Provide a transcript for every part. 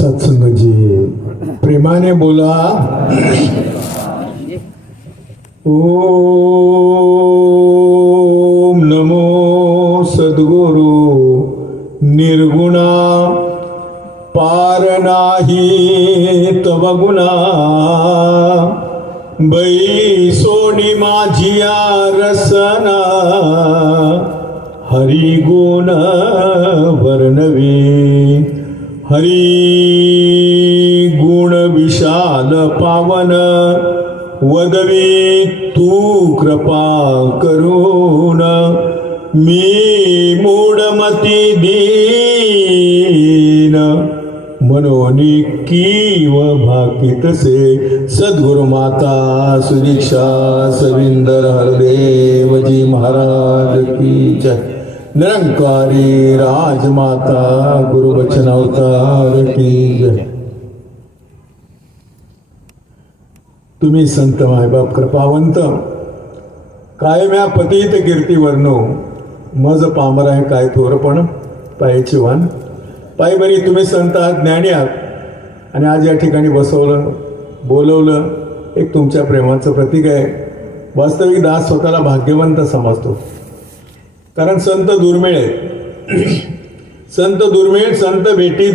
सत्संगजी प्रेमाने बोला. ओम नमो सद्गुरु निर्गुणा पार नाही तव गुणा बैसोनी माझिया रसना हरी गुण वर्णवे हरी गुण विशाल पावन वदवी तू कृपा करून मी मूढमती दीन मनोनी कीव भाकितसे सद्गुरु माता सुदीक्षा सविंदर हरदेवजी महाराज की जय. निरंकारी राजमाता गुरुवचन अवतार की जय. तुम्ही संत मायबाप कृपावंत कायम्या पतित कीर्ती वर्णो मज पामराय काय थोरपण पायाची वान पायी बरी. तुम्ही संत आहात, ज्ञानी आहात आणि आज या ठिकाणी बसवलं बोलवलं एक तुमच्या प्रेमाचं प्रतीक आहे. वास्तविक दास स्वतःला भाग्यवंत समजतो, कारण संत दुर्मिळ आहेत. संत दुर्मिळ, संत भेटी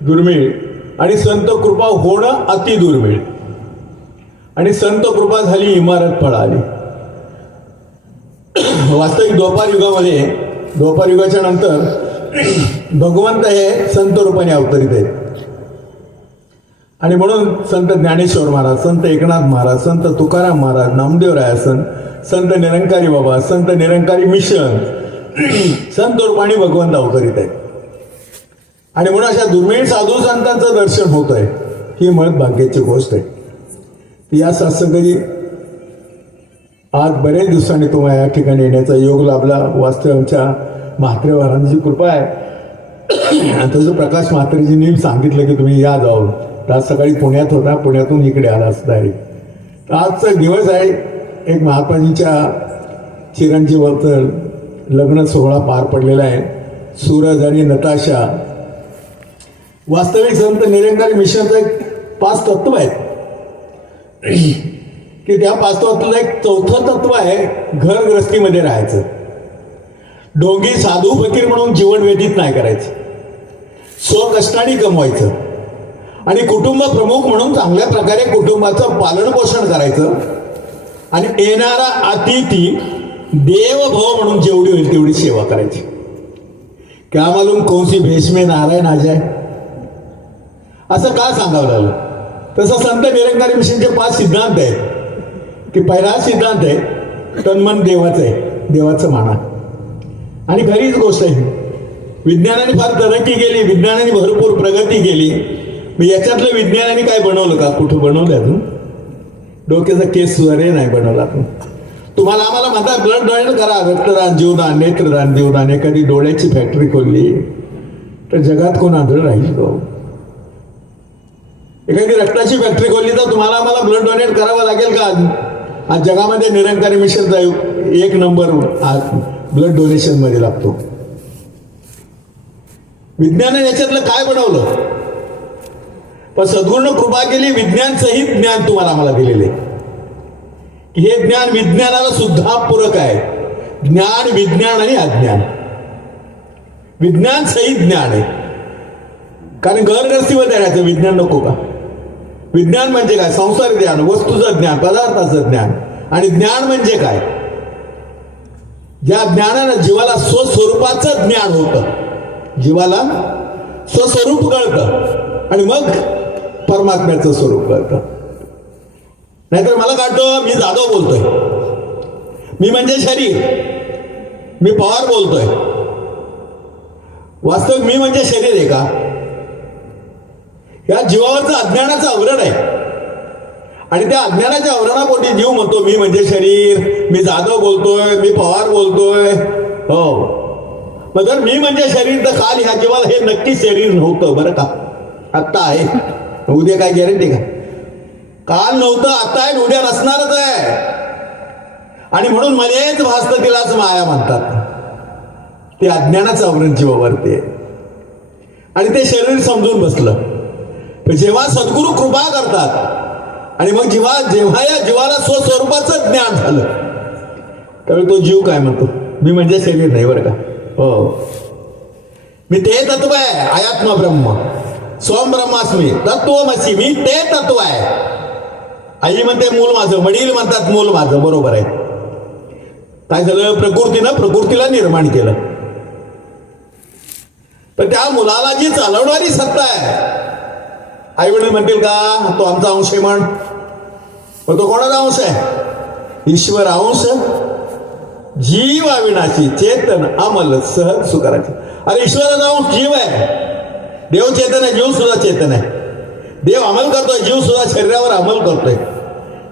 दुर्मिळ आणि संत कृपा होणं अति दुर्मिळ. आणि संत कृपा झाली इमारत पळाली. वास्तविक द्वापार युगाच्या नंतर भगवंत हे संत रूपाने अवतरित आहेत. आणि म्हणून संत ज्ञानेश्वर महाराज, संत एकनाथ महाराज, संत तुकाराम महाराज, नामदेव रायासन, संत निरंकारी बाबा, संत निरंकारी मिशन, संत रूपाने भगवंत अवतरित आहेत. आणि म्हणून अशा दुर्मिळ साधू संतांचं दर्शन होत आहे, ही म्हणत भाग्याची गोष्ट आहे. या सत्संगी आज बरेच दिवसांनी तुम्हाला या ठिकाणी येण्याचा योग लाभला. वास्तव आमच्या म्हात्रे महाराजांची कृपा आहे. तसं प्रकाश म्हात्रेजींनी सांगितलं की तुम्ही या जाऊन. आज सकाळी पुण्यात होता, पुण्यातून इकडे आला डायरेक्ट. आजचा दिवस आहे. एक महात्माजींच्या चिरंजीवाचं लग्न सोहळा पार पडलेला आहे. सूरज आणि नताशा. वास्तविक संत निरंकारी मिशनचं एक 5 तत्व आहेत की त्या 5 तत्वातलं एक चौथं तत्व आहे घरग्रस्तीमध्ये राहायचं. ढोंगी साधू फकीर म्हणून जीवन व्यतीत नाही करायचं. स्वकष्टाने कमवायचं आणि कुटुंब प्रमुख म्हणून चांगल्या प्रकारे कुटुंबाचं पालन पोषण करायचं. आणि येणारा अतिथी देवभाव म्हणून जेवढी होईल तेवढी सेवा करायची. क्या मालूम कौनसी भेष में नारायण आ जाए, असं का सांगावं लागलं. तसं संत निरंकारी मिशनचे 5 सिद्धांत आहेत की पहिला सिद्धांत आहे तन्मन देवाचं आहे, देवाचं माना. आणि खरीच गोष्ट आहे, विज्ञानाने फार तरक्की केली, विज्ञानाने भरपूर प्रगती केली. याच्यातलं विज्ञानाने काय बनवलं का? कुठं बनवलं अजून? डोक्याचा केस वगैरे नाही बनवला. तुम्हाला आम्हाला म्हणता ब्लड डोनेट करा, रक्तदान, जीवदान, नेत्रदान, जीवदान. एखादी डोळ्याची फॅक्टरी खोलली तर जगात कोण आंधळ राहील का? एखादी रक्ताची फॅक्टरी खोलली तर तुम्हाला आम्हाला ब्लड डोनेट करावं लागेल का? आज जगामध्ये निरंकारी मिशनचा 1 नंबर आज ब्लड डोनेशन मध्ये लागतो. विज्ञानाने याच्यातलं काय बनवलं? पण सद्गुरूनं कृपा केली, विज्ञान सहित ज्ञान तुम्हाला आम्हाला दिलेले. हे ज्ञान विज्ञानाला सुद्धा पूरक आहे. ज्ञान, विज्ञान आणि अज्ञान. विज्ञान सहित ज्ञान आहे. कारण घरग्रस्तीमध्ये राहायचं विज्ञान नको का? विज्ञान म्हणजे काय? संसार ज्ञान, वस्तूचं ज्ञान, पदार्थाचं ज्ञान. आणि ज्ञान म्हणजे काय? ज्या ज्ञानानं जीवाला स्वस्वरूपाचं ज्ञान होतं, जीवाला स्वस्वरूप कळतं आणि मग परमात्म्याचं स्वरूप कळतं. नाहीतर मला काढतो मी जाधव बोलतोय, मी म्हणजे शरीर, मी पवार बोलतोय. वास्तविक मी म्हणजे शरीर आहे का? या जीवावरचं अज्ञानाचं आवरण आहे. आणि त्या अज्ञानाच्या आवरणापोटी जीव म्हणतो मी म्हणजे शरीर, मी जाधव बोलतोय, मी पवार बोलतोय. हो, मग जर मी म्हणजे शरीर तर काल ह्या जीवाला हे नक्की शरीर नव्हतं बरं का? आत्ता आहे. उद्या काय गॅरंटी का? काल नव्हतं, आता आहे, उद्या नसणारच आहे. आणि म्हणून मध्येच भासतं तिलाच माया म्हणतात. ते अज्ञानाचं आवरण जीवावरती आहे. आणि ते शरीर समजून बसलं. पण जेव्हा सद्गुरू कृपा करतात आणि मग जेव्हा या जीवाला स्वस्वरूपाचं ज्ञान झालं, त्यावेळी तो जीव काय म्हणतो, मी म्हणजे शरीर नाही बरं का, हो मी ते तत्व आहे, आयात्मा ब्रह्म, स्वयं ब्रह्मास्मी, तत्वमसी, मी ते तत्व आहे. आई म्हणते मूल माझं, वडील म्हणतात मूल माझं, बरोबर आहे. काय झालं, प्रकृतीला निर्माण केलं. पण त्या मुलाला जी चालवणारी सत्ता आहे, आई वडील म्हणतील का तो आमचा अंश आहे म्हण, पण तो कोणाचा अंश आहे, ईश्वर अंश, जीव अविनाशी, चेतन अमल सहज सुखाराचे. अरे ईश्वराचा अंश जीव आहे, देव चेतन आहे, जीव सुद्धा चेतन आहे. देव अंमल करतोय, जीव सुद्धा शरीरावर अंमल करतोय.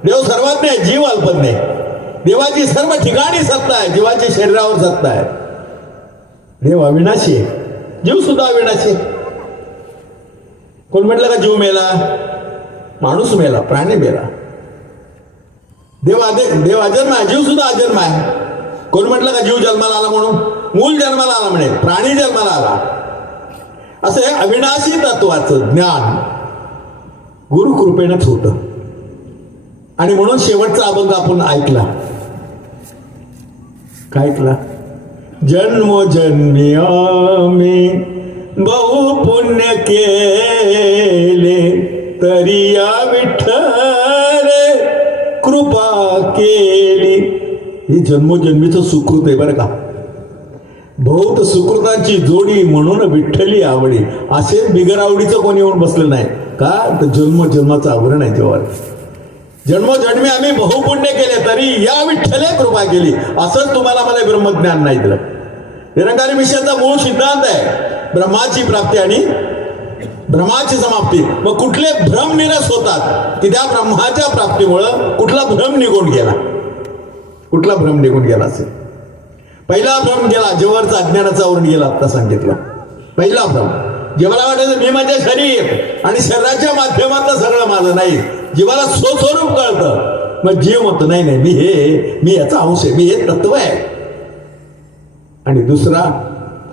देव सर्वात नाही, जीव अल्पत नाही. देवाची सर्व ठिकाणी सत्ता आहे, जीवाची शरीरावर सत्ता आहे. देव अविनाशी आहे, जीव सुद्धा अविनाशी. कोण म्हटलं का जीव मेला, माणूस मेला, प्राणी मेला. देव अजन्म आहे, जीव सुद्धा अजन्म आहे. कोण म्हटलं का जीव जन्माला आला म्हणून, मूल जन्माला आला म्हणे, प्राणी जन्माला आला. असे अविनाशी तत्वाचं ज्ञान गुरुकृपेनंच होतं. आणि म्हणून शेवटचा अभंग आपण ऐकला. काय ऐकला, जन्मोजन्मी आम्ही बहु पुण्य केले, तरी या विठ्ठल कृपा केली. ही जन्मोजन्मीचं सुकृत आहे बरं का. बहुत सुकृतांची जोडी म्हणून विठ्ठली आवडी. असेच बिगर आवडीचं कोणी येऊन बसलं नाही का, तर जन्मोजन्माचं आवरण आहे जेव्हा. जन्मोजन्मी आम्ही बहुपुण्य केले, तरी या विठ्ठले कृपा केली. असंच तुम्हाला मला ब्रह्मज्ञान नाही दिलं. निरंकारी मिशनचा मूळ सिद्धांत आहे ब्रह्माची प्राप्ती आणि भ्रमाची समाप्ती. मग कुठले भ्रम निरस होतात की त्या ब्रह्माच्या प्राप्तीमुळं कुठला भ्रम निघून गेला, कुठला भ्रम निघून गेला असेल. पहिला भ्रम गेला, जेव्हाचा अज्ञानाचा आवरण गेला. आता सांगितलं पहिला भ्रम. जीवाला वाटायचं मी माझे शरीर आणि शरीराच्या माध्यमातलं सगळं माझं नाही. जीवाला स्वस्वरूप कळतं, मग जीव म्हणतो नाही नाही मी याचा अंश आहे, मी हे तत्व आहे. आणि दुसरा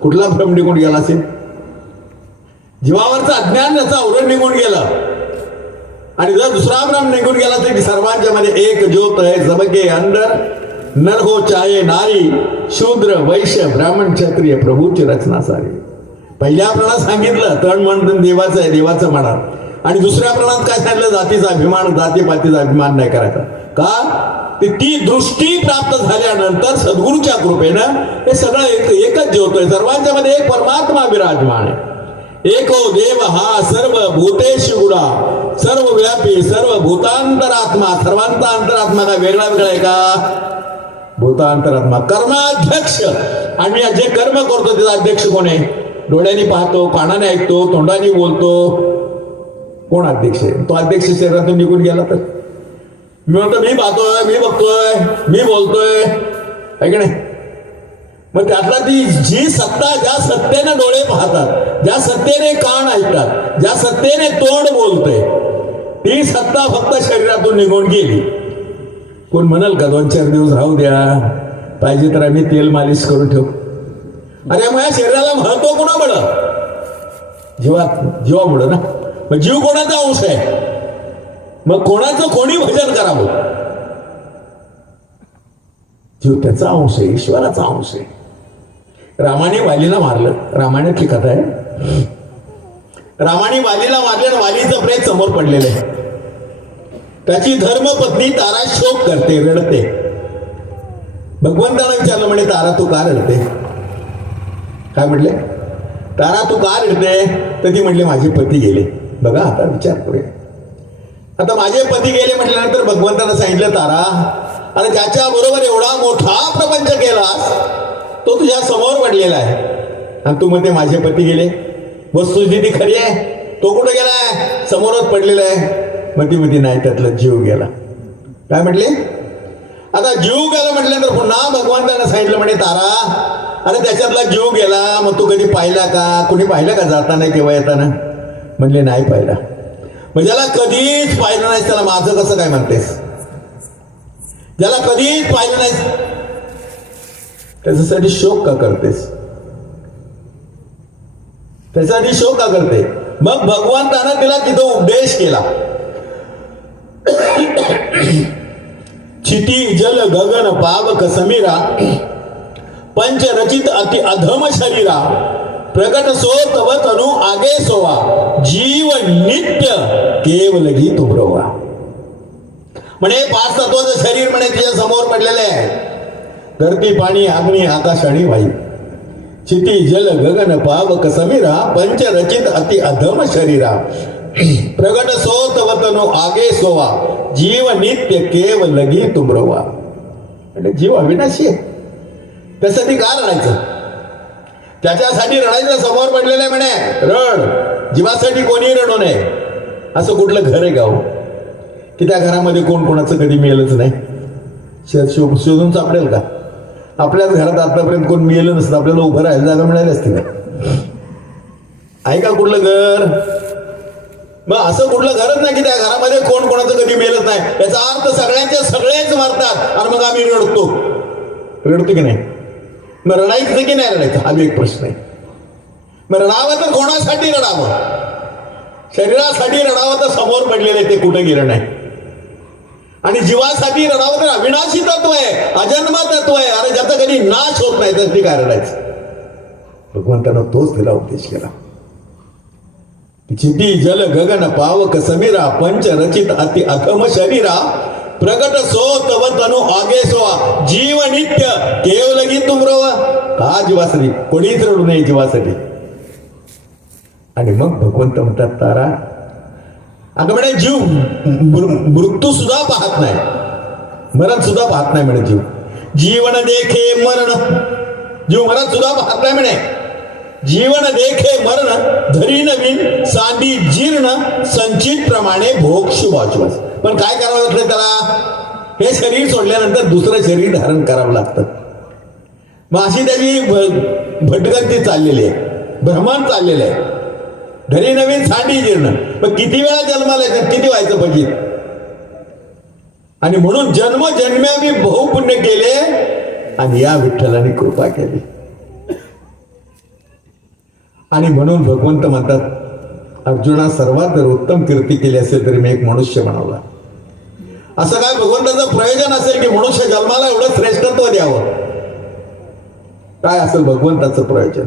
कुठला भ्रम निघून गेला असेल, जीवावरचं अज्ञान याचं आवरण निघून गेलं. आणि जर दुसरा भ्रम निघून गेला तर सर्वांच्या मध्ये एक ज्योत आहे, सबके अंदर नर हो चाहे नारी, शूद्र वैश्य ब्राह्मण क्षत्रिय प्रभूची रचना सारी. पहिल्या प्रणात सांगितलं तण मन देवाचं आहे, देवाचं म्हणा. आणि दुसऱ्या प्रणात काय सांगितलं, जातीचा अभिमान, जातीपातीचा अभिमान नाही करायचा. का, ती दृष्टी प्राप्त झाल्यानंतर सद्गुरूच्या कृपेनं हे सगळं एकच ज्योत आहे. सर्वांच्या मध्ये एक परमात्मा विराजमान आहे. एको देव हा सर्व भूतेषु गुणा, सर्व व्यापी सर्व भूतांतरात्मा. सर्वांचा अंतरात्मा काय वेगळा वेगळा आहे का, भूतांतरात्मा. कर्माध्यक्ष, आणि जे कर्म करतो त्याचा अध्यक्ष कोण आहे, डोळ्यांनी पाहतो, कानाने ऐकतो, तोंडाने बोलतो, कोण अध्यक्ष आहे. तो अध्यक्ष शरीरातून निघून गेला तर मी म्हणतो मी पाहतोय, मी बघतोय, मी बोलतोय, आहे की नाही. मग त्यातला ती जी सत्ता, ज्या सत्तेने डोळे पाहतात, ज्या सत्तेने कान ऐकतात, ज्या सत्तेने तोंड बोलतोय, ती सत्ता फक्त शरीरातून निघून गेली. कोण म्हणाल का 2-4 दिवस राहू द्या, पाहिजे तर आम्ही तेल मालिश करून ठेवू. अरे मग या शरीराला महत्व कोणामुळं, जीवामुळं ना. मग जीव कोणाचा अंश आहे, मग कोणाचं कोणी भजन करावं, जीव त्याचा अंश आहे, ईश्वराचा अंश आहे. रामाने वालीला मारलं, रामायणातली कथा आहे. रामाने वालीला मारलं आणि वालीचं प्रेत समोर पडलेलं आहे. त्याची धर्मपत्नी तारा शोक करते, रडते. भगवंताला विचारलं म्हणे तारा तू का रडते, काय म्हटले, तारा तू का रडते, तर ती म्हटले माझे पती गेले. बघा आता विचार करूया. आता माझे पती गेले म्हटल्यानंतर भगवंतानं सांगितलं तारा, आणि त्याच्या बरोबर एवढा मोठा प्रपंच केलास, तो तुझ्या समोर पडलेला आहे, आणि तू म्हणते माझे पती गेले. वस्तुस्थिती खरी आहे, तो कुठं गेलाय, समोरच पडलेला आहे. मग ती म्हणते नाही, त्यातला जीव गेला. काय म्हटले, आता जीव गेला म्हटल्यानंतर पुन्हा भगवंतानं सांगितलं म्हणे तारा, अरे त्याच्यातला जीव गेला, मग तू कधी पाहिला का, कुणी पाहिलं का जाताना किंवा येताना. म्हणले नाही पाहिला. मग ज्याला कधीच पाहिलं नाही त्याला माझं कसं काय म्हणतेस, ज्याला कधीच पाहिलं नाही त्याच्यासाठी शोक का करतेस. त्यासाठी शोक का करते? मग भगवंतानं तिला तिथं उपदेश केला. चिती जल गगन पावक समीरा पंचरचित अति अधम शरीरा प्रगट सो तव तनु आगे सोवा जीव नित्य केवल गीत उभरवा. म्हणे 5 तत्वाचं शरीर म्हणे तुझ्या समोर पडलेले आहे. धरती पाणी अग्नी आकाश आणि वायू. चिती जल गगन पावक समीरा पंचरचित अति अधम शरीरा प्रगट सो तव तनु आगे सोवा जीव नित्य केवल गीत उभरवा. म्हणजे जीव अविनाशी आहे. त्यासाठी का रडायचं? त्याच्यासाठी रडायचं समोर पडलेलं आहे म्हणे. रड. जीवासाठी कोणी रडू नये. असं कुठलं घर आहे गाव की त्या घरामध्ये कोण कोणाचं कधी मिळेलच नाही? शोधून सापडेल का? आपल्याच घरात आतापर्यंत कोण मिळेलं नसतं. आपल्याला उभं राहायला जागा मिळाली असती का? आहे का कुठलं घर? मग असं कुठलं घरच नाही की त्या घरामध्ये कोण कोणाचं कधी मिळत नाही. याचा अर्थ सगळ्यांचे सगळेच मरतात आणि मग आम्ही रडतो. रडतो की नाही? मग रडायचं की नाही रडायचं हा एक प्रश्न आहे. मग रडावं तर कोणासाठी रडावं? शरीरासाठी रडावं तर समोर पडलेले ते कुठं गेलं नाही. आणि जीवासाठी रडावं तर अविनाशी तत्व आहे, अजन्म तत्व आहे. अरे ज्याचा कधी नाश होत नाही तर ती काय रडायचं? भगवंतानं तोच तिला उपदेश केला. चिती जल गगन पावक समीरा पंच रचित अति अथम शरीरा प्रगट सो तव तनु आगे सोवा जीव नित्य केवल गीत उमरवा. का जीवासाठी? कोणीच रडू नये जीवासाठी. आणि मग भगवंत म्हणतात तारा अगं म्हणे जीव मृत्यू सुद्धा पाहत नाही, मरण सुद्धा पाहत नाही म्हणे. जीव जीवन देखे मरण. जीव मरण सुद्धा पाहत नाही म्हणे. जीवन देखे मरण धरी नवीन सांदी जीर्ण संचित प्रमाणे भोग शुभाशुभास. पण काय करावं लागतं त्याला? हे शरीर सोडल्यानंतर दुसरं शरीर धारण करावं लागतं. मग अशी त्याची भटकंती चाललेली आहे, भ्रमण चाललेलं आहे. धरी नवीन सांडी जीर्ण. मग किती वेळा जन्माला येतात? किती व्हायचं पाहिजे? आणि म्हणून जन्म जन्म्या मी बहुपुण्य केले आणि या विठ्ठलाने कृपा केली. आणि म्हणून भगवंत म्हणतात अर्जुना सर्वात जर उत्तम कीर्ती केली असेल तरी मी एक मनुष्य बनवला. असं काय भगवंताचं प्रयोजन असेल की मनुष्य जन्माला एवढं श्रेष्ठत्व द्यावं? काय असेल भगवंताचं प्रयोजन?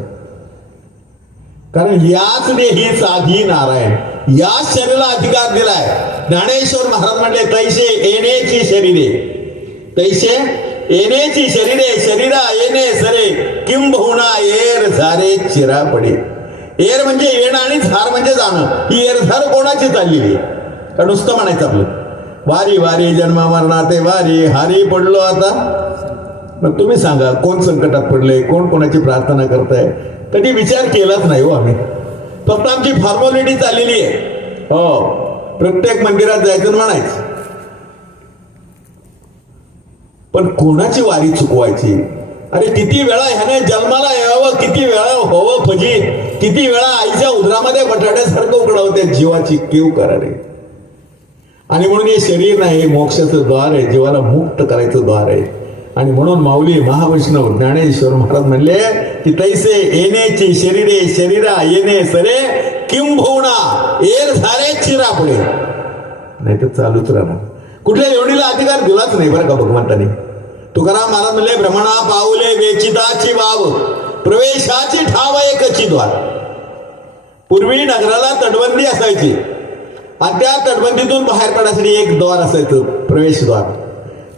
कारण याच देही साधी नारायण याच शरीराला अधिकार दिलाय. ज्ञानेश्वर महाराज म्हणले तैसे येण्याची शरीरे, तैसे येण्याची शरीरे शरीरा येणे सरे किंबहुना एर झारे चिरा पडे. एर म्हणजे येणं आणि झार म्हणजे जाणं. ही एरझार कोणाची चाललेली आहे? का नुसतं म्हणायचं आपलं वारी वारी जन्मा मरणाते वारी हारी पडलो आता? मग तुम्ही सांगा कोण संकटात पडले, कोण कोणाची प्रार्थना करताय? कधी विचार केलाच नाही हो आम्ही. फक्त आमची फॉर्मॅलिटी चाललेली आहे. हो, प्रत्येक मंदिरात जायचं म्हणायचं. पण कोणाची वारी चुकवायची? अरे किती वेळा ह्याने जन्माला यावं, किती वेळा व्हावं फजित, किती वेळा आईच्या उदरामध्ये बटाट्यासारखं उकडावं त्या जीवाची केव करा रे. आणि म्हणून हे शरीर नाही, हे मोक्षाचं द्वार आहे, जीवाला मुक्त करायचं द्वार आहे. आणि म्हणून माऊली महावैष्णव ज्ञानेश्वर महाराज म्हणले की तैसे येण्याची शरीरे शरीरा येणे सरे किंबहुना एर झारे चिरा पुढे. नाही तर चालूच राहणार. कुठल्या एवढीला अधिकार दिलाच नाही बरं का भगवंताने. तुकाराम महाराज म्हणले भ्रमणा पाऊले वेचिताची वाव प्रवेशाची ठाव एकची द्वार. पूर्वी नगराला तटबंदी असायची आणि त्या तटबंदीतून बाहेर पडण्यासाठी एक द्वार असायचं, प्रवेशद्वार.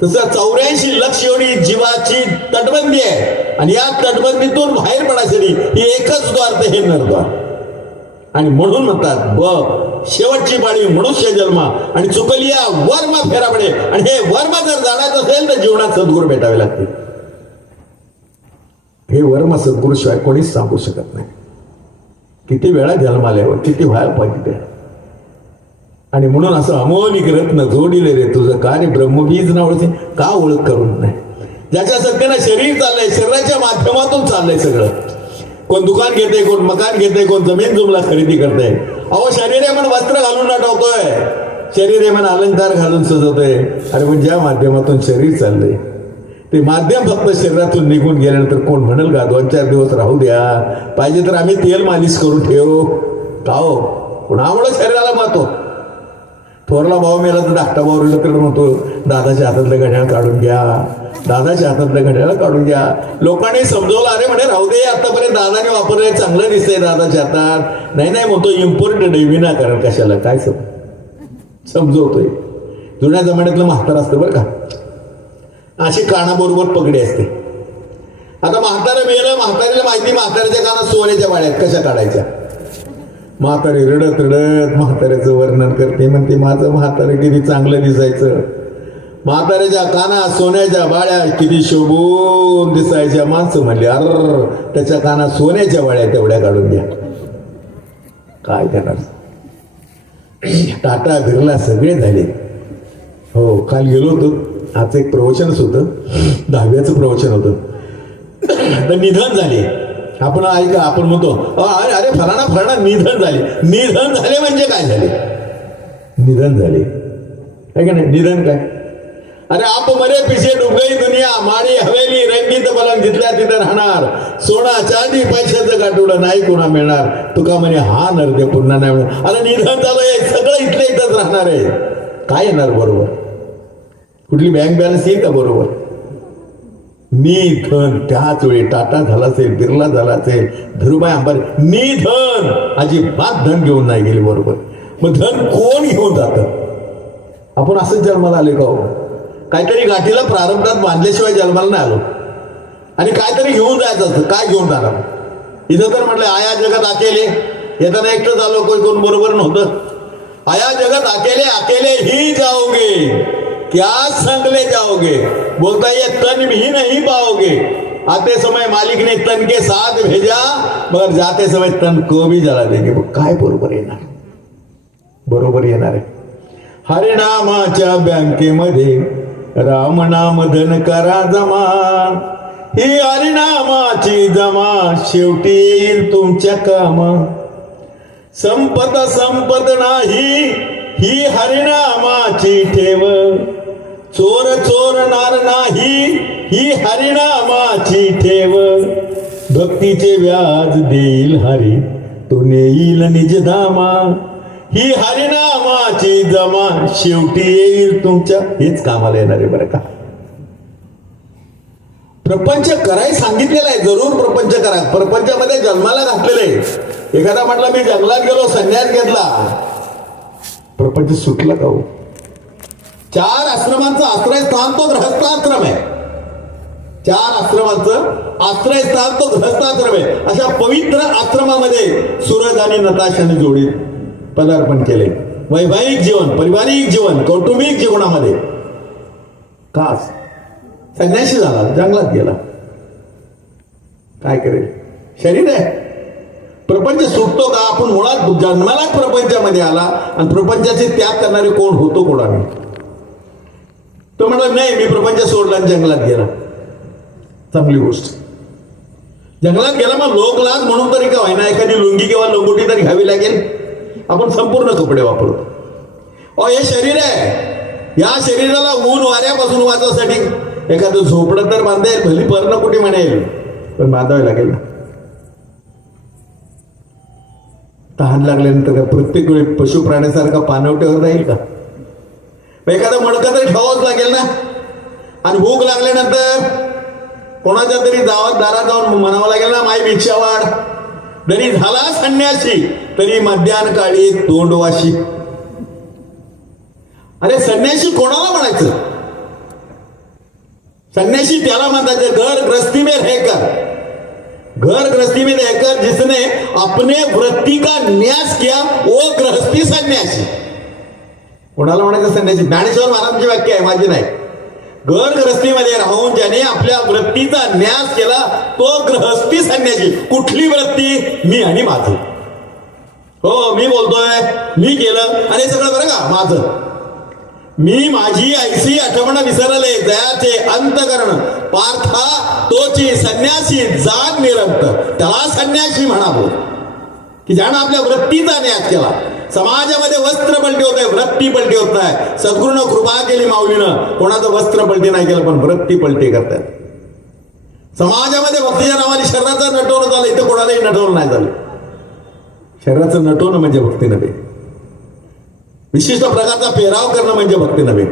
तसं 84 लक्ष एवढी जीवाची तटबंदी आहे आणि या तटबंदीतून बाहेर पडण्यासाठी ही एकच द्वार ते हे नरद्वार. आणि म्हणून म्हणतात शेवटची पाळी मनुष्य जन्म आणि चुकलिया वर्म फेरा पडे. आणि हे वर्म जर जाणायचं असेल तर जीवनात सद्गुरू भेटावे लागते. हे वर्म सद्गुरूशिवाय कोणीच सांगू शकत नाही. किती वेळा जन्माल्यावर किती व्हायला पाहिजे. आणि म्हणून असं अमोलिक रत्न जोडिले रे तुझं कार्य ब्रह्मबीज नावाचे का ओळख करून नाही. ज्याच्या सत्तेनं शरीर चाललंय, शरीराच्या माध्यमातून चाललंय सगळं. कोण दुकान घेते, कोण मकान घेते, कोण जमीन जुमला खरेदी करते. अहो शरीर मन वस्त्र घालून नटवतोय, शरीर मन अलंकार घालून सजवतोय. अरे पण ज्या माध्यमातून शरीर चाललंय ते माध्यम फक्त शरीरातून निघून गेल्यानंतर कोण म्हणेल का 2-4 दिवस राहू द्या, पाहिजे तर आम्ही तेल मालिश करून ठेवू का हो? कुणामुळे शरीराला महत्व? थोरला भाऊ मेला तर धाकटा भाऊ राहिला तर म्हणतो दादाच्या हातातलं घड्याळ काढून घ्या, दादाच्या हातातलं घड्याळ काढून घ्या. लोकांनी समजवलं, अरे म्हणे राहू दे, आतापर्यंत दादाने वापरले चांगलं दिसतंय दादाच्या हातात. नाही म्हणतो इम्पोर्टेड आहे, विनाकारण कशाला काय समजवतोय. जुन्या जमान्यातलं म्हातार असतं बरं का, अशी कानाबरोबर पगडी असते. आता म्हातारं मेलं, म्हातारीला माहिती म्हाताऱ्याच्या कानात सोन्याच्या वाड्यात कशा काढायच्या. म्हातारी रडत रडत म्हाताऱ्याचं वर्णन करते, म्हणते माझं म्हातारं किती चांगलं दिसायचं, म्हाताऱ्याच्या कानात सोन्याच्या बाळ्या किती शोभून दिसायच्या. माणसं म्हणली अर त्याच्या कानात सोन्याच्या बाळ्या तेवढ्या काढून द्या. काय करणार, टाटा बिर्ला सगळे झाले. हो, काल गेलो होतो, आज एक प्रवचनच होतं, 10व्याचं प्रवचन होतं. तर निधन झाले. आपण ऐका, आपण म्हणतो अरे फलाना निधन झाले. निधन झाले म्हणजे काय झाले? निधन झाले काय का नाही? निधन काय? अरे आप मरे पिछे डूब गई दुनिया, माडी हवेली रंगीत पलंग जिथल्या तिथे राहणार, सोना चांदी पैशाचं गाठोडं नाही कोणा मिळणार. तुका म्हणे हा नरते पुन्हा नाही मिळणार. अरे निधन झालंय, सगळं इथल्या इथंच राहणार आहे. काय येणार बरोबर? कुठली बँक बॅलन्स येईल का बरोबर? निधन. त्याच वेळी टाटा झाला असेल, बिर्ला झाला असेल, धीरूभाई अंबानी, निधन. अजिबात धन घेऊन नाही गेले बरोबर. मग धन कोण घेऊन जातं? आपण असंच जन्माला आले का हो? काहीतरी गाठीला प्रारंभात बांधल्याशिवाय जन्माला नाही आलो, आणि काहीतरी घेऊन जायचं असतं. काय घेऊन जाणार? इथं तर म्हटलं आया जगात अकेले, येताना एकटं झालो, कोण बरोबर नव्हतं. आया जगत अकेले ही जाओगे, क्या संगले जाओगे, बोलता ये तन भी नहीं पाओगे. आते समय मालिक ने तन के साथ भेजा, मगर जाते समय तन को भी जला देंगे. काय बरोबर येणार? बरोबर येणार आहे. हरिनामाच्या बँकेमध्ये राम नाम धन करा जमा, ही हरिनामाची जमा शेवटी येईल तुमच्या कामा. संपत नाही ही हरिनामाची ठेव, चोरणार नाही ही हरिनामाची ठेव. भक्तीचे व्याज देईल हरी, तो नेईल निजधामा, ही हरिनामाची जमा शेवटी येईल तुमच्या. हेच कामाला येणार आहे बरं का. प्रपंच कराय सांगितलेलं आहे, जरूर प्रपंच करा. प्रपंचामध्ये जन्माला घातलेलं आहे. एखादा म्हटलं मी जंगलात गेलो, संन्यास घेतला, प्रपंच सुटला का हो? 4 आश्रमांचं आश्रयस्थान तो गृहस्थाश्रम आहे. 4 आश्रमांचं आश्रयस्थान तो गृहस्थाश्रम आहे. अशा पवित्र आश्रमामध्ये सूरज आणि नताशाने जोडीत पदार्पण केले. वैवाहिक जीवन, पारिवारिक जीवन, कौटुंबिक जीवनामध्ये. कास संन्यासी झाला, जंगलात गेला, काय करेल? शरीर आहे. प्रपंच सुटतो का? आपण मुळात जन्मालाच प्रपंचामध्ये आला, आणि प्रपंचाचे त्याग करणारे कोण होतो कोण आम्ही? तो म्हणला नाही मी प्रपंच सोडला आणि जंगलात गेला. चांगली गोष्ट. जंगलात गेला मग लोकलाज म्हणून तरी का व्हायना एखादी लुंगी किंवा लंगोटी तरी घ्यावी लागेल. आपण संपूर्ण कपडे वापरतो. हे शरीर आहे, या शरीराला ऊन वाऱ्यापासून वाचवण्यासाठी एखादं झोपडं तर बांधेल, भली पर्ण कुठे म्हणेल, पण बांधावे लागेल ना. तहान लागल्यानंतर प्रत्येक वेळी पशु प्राण्यासारखा पाणवट्यावर राहील का? एखादं मडकं तरी ठेवावंच लागेल ना. आणि भूक लागल्यानंतर कोणाच्या तरी दारात जाऊन म्हणावं लागेल ना, माई भिक्षा वाढ. जरी झाला संन्यासी तरी मध्यान काळी तोंडवाशी. अरे संन्यासी कोणाला म्हणायचं? संन्यासी त्याला म्हणतात घर गृहस्थी में रहकर, घर गृहस्थी में रहकर जिसने अपने वृत्ति का न्यास किया वो गृहस्थी संन्यासी. कोणाला म्हणायचं संन्यासी? ज्ञानेश्वर महाराजांची वाक्य आहे, माझी नाही. घर गृहस्थीमध्ये राहून ज्याने आपल्या वृत्तीचा न्यास केला तो गृहस्थी संन्यासी. कुठली वृत्ती? मी आणि माझं. हो, मी बोलतोय, मी केलं, आणि सगळं बरं का माझं. मी माझी ऐसी आठवण विसरले, दयाचे अंतकरण पार्था तोची संन्यासी जाग निरंतर. त्याला संन्यासी म्हणावं. की ज्यानं आपल्या वृत्तीचा न्यास केला. समाजामध्ये वस्त्र पलटी होत आहे, वृत्ती पलटी होत नाही. सद्गुरूनं कृपा केली माऊलीनं, कोणाचं वस्त्र पलटी नाही केलं पण वृत्ती पलटी करतात. समाजामध्ये भक्तीच्या नावाने शरीराचं नटवणं झालं, इथं कोणालाही नटवणं नाही झालं. शरीराचं नटवणं म्हणजे भक्ती नव्हे, विशिष्ट प्रकारचा पेराव करणं म्हणजे भक्ती नव्हे.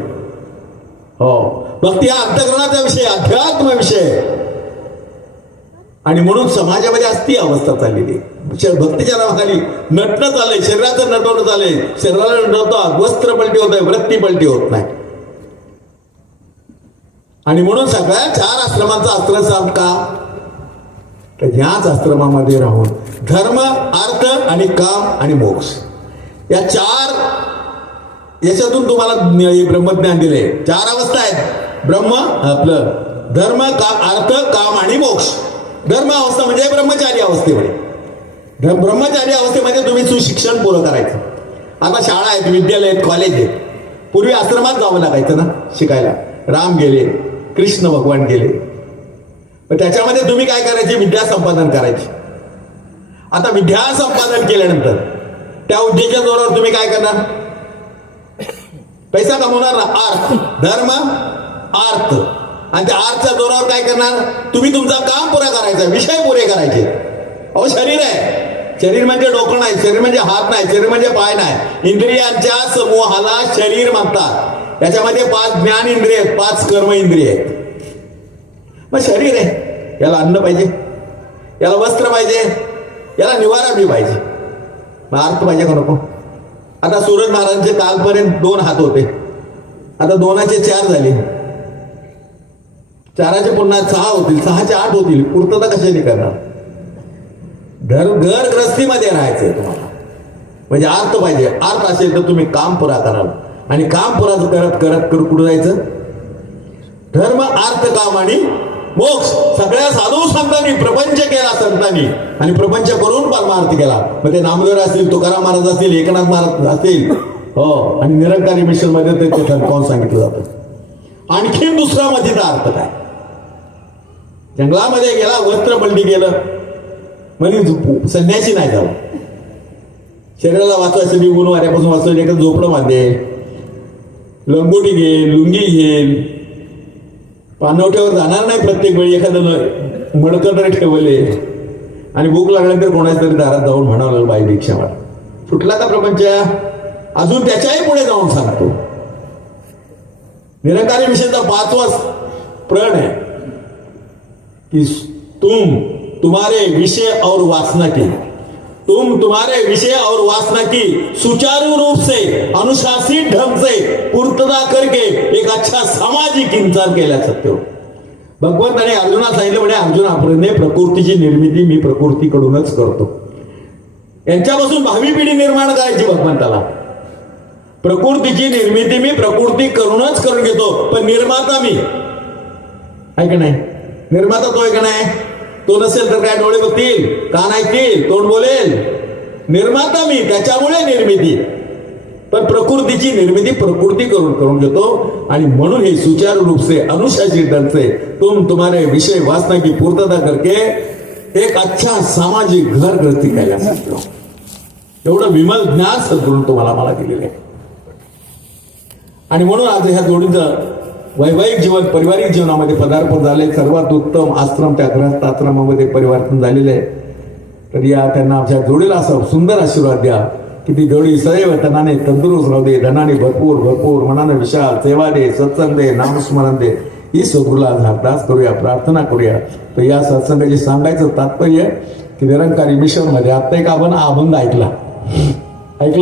हो, भक्ती हा अंतःकरणाचा विषय, अध्यात्म विषय. आणि म्हणून समाजामध्ये आज ती अवस्था चाललेली. भक्तीच्या नावाखाली नटणं चाललंय, शरीराचं नटवणं चाललंय. शरीराला नटवतात, वस्त्र पलटी होत आहे, वृत्ती पलटी होत नाही. आणि म्हणून सगळ्या 4 आश्रमांचा आश्रम का, तर ह्याच आश्रमामध्ये राहून धर्म, अर्थ आणि काम आणि मोक्ष या 4 याच्यातून तुम्हाला ब्रह्मज्ञान दिले. 4 अवस्था आहेत. आपलं धर्म, अर्थ, काम आणि मोक्ष. धर्म अवस्था म्हणजे ब्रह्मचारी अवस्थेमध्ये. ब्रह्मचारी अवस्थेमध्ये तुम्ही सुशिक्षण पुरं करायचं. आता शाळा आहेत, विद्यालय आहेत, कॉलेज आहेत. पूर्वी आश्रमात जावं लागायचं ना शिकायला. राम गेले, कृष्ण भगवान गेले, पण त्याच्यामध्ये तुम्ही काय करायचे, विद्या संपादन करायचे. आता विद्या संपादन केल्यानंतर त्या उद्देशाच्या जोरावर तुम्ही काय करणार, पैसा कमवणार ना. अर्थ, धर्म, अर्थ. आणि त्या अर्थच्या जोरावर काय करणार, तुम्ही तुमचं काम पुरा करायचं, विषय पुरे करायचे. अहो शरीर आहे, शरीर म्हणजे डोकं नाही, शरीर म्हणजे हात नाही, शरीर म्हणजे पाय नाही. इंद्रियांच्या समूहाला शरीर म्हणतात. याच्यामध्ये 5 ज्ञान इंद्रिय आहेत, 5 कर्म इंद्रिय आहेत. मग शरीर आहे, याला अन्न पाहिजे, याला वस्त्र पाहिजे, याला निवारा बी पाहिजे. मग अर्थ पाहिजे का नको. आता सूरज महाराजांचे कालपर्यंत 2 हात होते, आता 2चे 4 झाले, 4चे पुन्हा 6 होतील, 6चे 8 होतील. पूर्तता कशाने करणार. घर गृहस्थीमध्ये राहायचंय तुम्हाला, म्हणजे अर्थ पाहिजे. अर्थ असेल तर तुम्ही काम पुरा कराल, आणि काम पुरा करत करत कुठं जायचं, धर्म, अर्थ, काम आणि मोक्ष. सगळ्या साधू संतांनी प्रपंच केला संतांनी, आणि प्रपंच करून परमार्थ केला. मग ते नामदेव असतील, तुकाराम महाराज असतील, एकनाथ महाराज असतील, हो, आणि निरंकारी मिशन मध्ये ते ठणकावून सांगितलं जातं. आणखीन दुसरा मधीचा अर्थ काय, जंगलामध्ये गेला, वस्त्र पलटी केलं म्हणजे संन्यासी नाही झाला. शरीराला वाचवायसाठी ऊन वाऱ्यापासून वाचवायचं एखादं झोपडं बांधेल, लंगोटी घेईल, लुंगी घेईल, पानवट्यावर जाणार नाही प्रत्येक वेळी. एखादं मडकं तरी ठेवले, आणि भूक लागल्यानंतर कोणाच्या तरी दारात जाऊन म्हणावं लागलं, बाई भिक्षा मार. सुटला का प्रपंच. अजून त्याच्याही पुढे जाऊन सांगतो, निरंकारी मिशनचा 5वा प्रण है कि तुम्हारे विषय और वासना की, तुम्हारे विषय और वासना की सुचारू रूप से, अनुशासित ढंग से पूर्तता करके एक अच्छा सामाजिक इंसान केला सकते हो. भगवंताने अर्जुनाला सांगितलं, म्हणे अर्जुन, आपल्याने प्रकृतीची निर्मिती मी प्रकृतीकडूनच करतो. यांच्यापासून भावी पिढी निर्माण करायची भगवंताला. प्रकृतीची निर्मिती मी प्रकृती करूनच करून घेतो, पण निर्माता मी आहे का नाही. निर्माता तो आहे का नाही. तो नसेल तर काय डोळे बघतील, कान ऐकतील, तोंड बोलेल. निर्माता मी, त्याच्यामुळे निर्मिती. पण प्रकृतीची निर्मिती प्रकृती करून घेतो. आणि म्हणून हे सुचारू रूप से, अनुशासित ढंग से तुम्हारे विषय वासना की पूर्तता करके एक अच्छा सामाजिक घर गृहस्थी करायला सांगतो. एवढं विमल ज्ञान सद्गुरू तुम्हाला मला दिलेलं आहे. आणि म्हणून आज ह्या जोडीचं वैवाहिक जीवन, पारिवारिक जीवनामध्ये पदार्पण झाले. सर्वात उत्तम आश्रम त्या गृहस्थ आश्रमामध्ये परिवर्तन झालेले आहे. तर या त्यांना आमच्या जोडीला असं सुंदर आशीर्वाद द्या की ती जोडी सदैव तनाने तंदुरुस्त राहू दे, धनाने भरपूर, मनाने विशाल, सेवा दे, सत्संग दे, नामस्मरण दे. ही सद्गुरूला आज अरदास करूया, प्रार्थना करूया. तर या सत्संगाचे सांगायचं तात्पर्य की निरंकारी मिशन मध्ये आता एक आपण अभंग ऐकला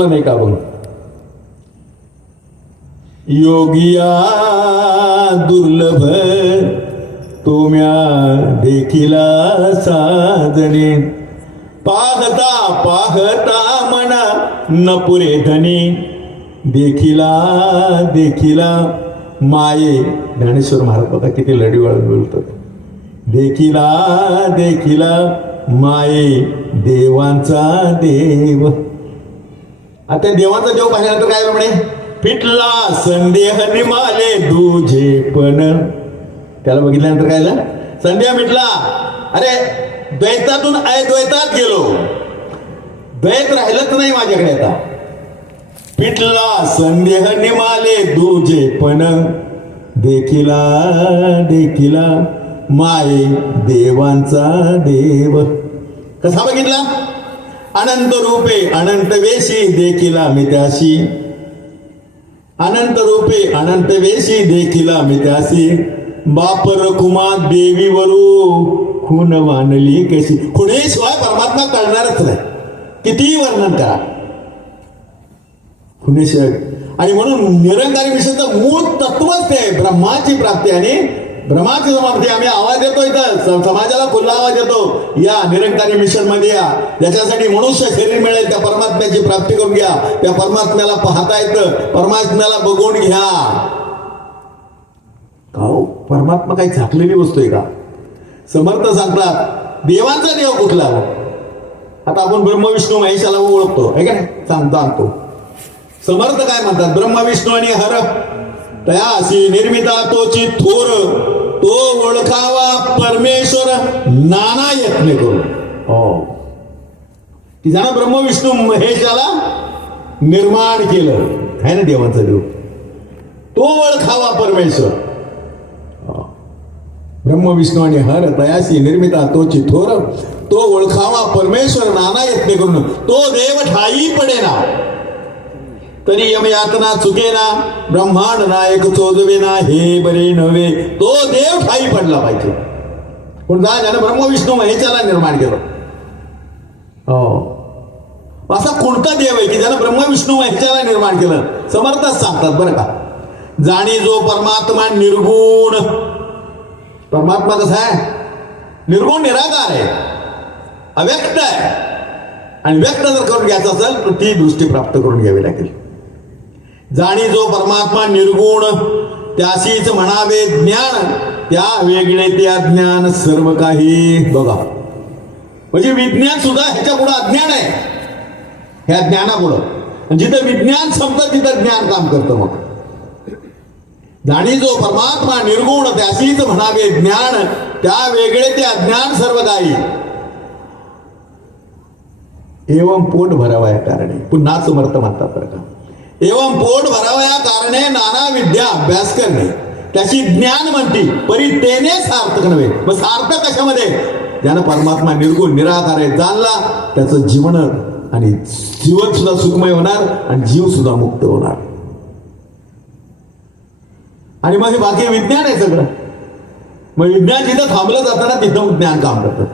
नाही का अभंग. योगिया दुर्लभ तुम्या देखिला साजणे, पाहता मना न पुरे धनी, देखिला माये. ज्ञानेश्वर महाराज बघा किती लढीवाळ बोलतात. देखिला माये देवांचा देव. आता देवांचा देव पाहिल्यानंतर काय म्हणे, फिटला संदेह निमाले दुझे पण. त्याला बघितल्यानंतर काय झालं, संदेह मिटला. अरे द्वैतातून अद्वैतात गेलो, दयेत राहिलंच नाही माझ्याकडे आता. पिटला संदेह निमाले दुजे पण देखिला देखिला माये देवांचा देव. कसा बघितला? अनंत रूपे अनंत वेशी देखिला मी त्याशी, अनंत रूपे अनंत वेशी देखिला मी त्याशी, बाप रखुमा देवीवरू खून वानली कशी. खुणेशिवाय परमात्मा कळणारच नाही, कितीही वर्णन करा खुणेशिवाय. आणि म्हणून निरंकारी विषयाचं मूळ तत्वच ते ब्रह्माची प्राप्ती आणि ब्रह्माची समाप्ती. आम्ही आवाज देतो इथं, समाजाला खुला आवाज देतो, या निरंकारी मिशन मध्ये या. ज्याच्यासाठी मनुष्य शरीर मिळेल त्या परमात्म्याची प्राप्ती करून घ्या. त्या परमात्म्याला पाहता येतं, परमात्म्याला बघून घ्या. का हो, परमात्मा काही झाकलेली वस्तू आहे का? समर्थ सांगतात देवांचा देव कुठला? आता आपण ब्रह्म विष्णू महेशाला ओळखतो आहे का नाही? सांगतो समर्थ काय म्हणतात? ब्रह्म विष्णू आणि हर तयासी निर्मिता तोची थोर, तो ओळखावा परमेश्वर नाना यत्न करून. हो, की ज्यानं ब्रह्म विष्णू महेशाला निर्माण केलं आहे ना देवांचा देव, तो ओळखावा परमेश्वर. ब्रह्म विष्णू आणि हर तयासी निर्मिता तोची थोर, तो ओळखावा परमेश्वर नाना यत्न करून. तो देव ठाई पडेना तरी यमयातना चुकेना, ब्रह्मांड नायक चोजवेना हे बरे नव्हे. तो देव ठाई पडला पाहिजे. कोणता? ज्यानं ब्रह्म विष्णू महेशाला निर्माण केलं. हो, असा कोणता देव आहे की ज्यानं ब्रह्म विष्णू महेशाला निर्माण केलं? समर्थच सांगतात बरं का. जाणी जो परमात्मा निर्गुण. परमात्मा कसा आहे? निर्गुण निराकार आहे, अव्यक्त आहे. आणि व्यक्त जर करून घ्यायचं असेल तर ती दृष्टी प्राप्त करून घ्यावी लागेल. जाणी जो परमात्मा निर्गुण त्याशीच म्हणावे ज्ञान, त्या वेगळे ते अज्ञान सर्व काही. बघा, म्हणजे विज्ञान सुद्धा ह्याच्या पुढे अज्ञान आहे, ह्या ज्ञानापुढं. जिथं विज्ञान संपतं तिथं ज्ञान काम करतं. मग जाणी जो परमात्मा निर्गुण त्याशीच म्हणावे ज्ञान, त्या वेगळे ते अज्ञान सर्व काही. एवं पोट भरावा या कारणे, पुन्हा समर्थ म्हणतात बरं का. एवं पोट भरावा या कारणे नाना विद्या अभ्यास करणे, त्याची ज्ञान म्हणती परी तेने सार्थक नव्हे. मग सार्थक कशामध्ये? ज्यानं परमात्मा निर्गुण निराकार आहे जाणला, त्याचं जीवन आणि जीवन सुद्धा सुखमय होणार आणि जीव सुद्धा मुक्त होणार. आणि मग हे बाकी विज्ञान आहे सगळं. मग विज्ञान जिथं थांबलं जातं ना तिथं ज्ञान काम करतं.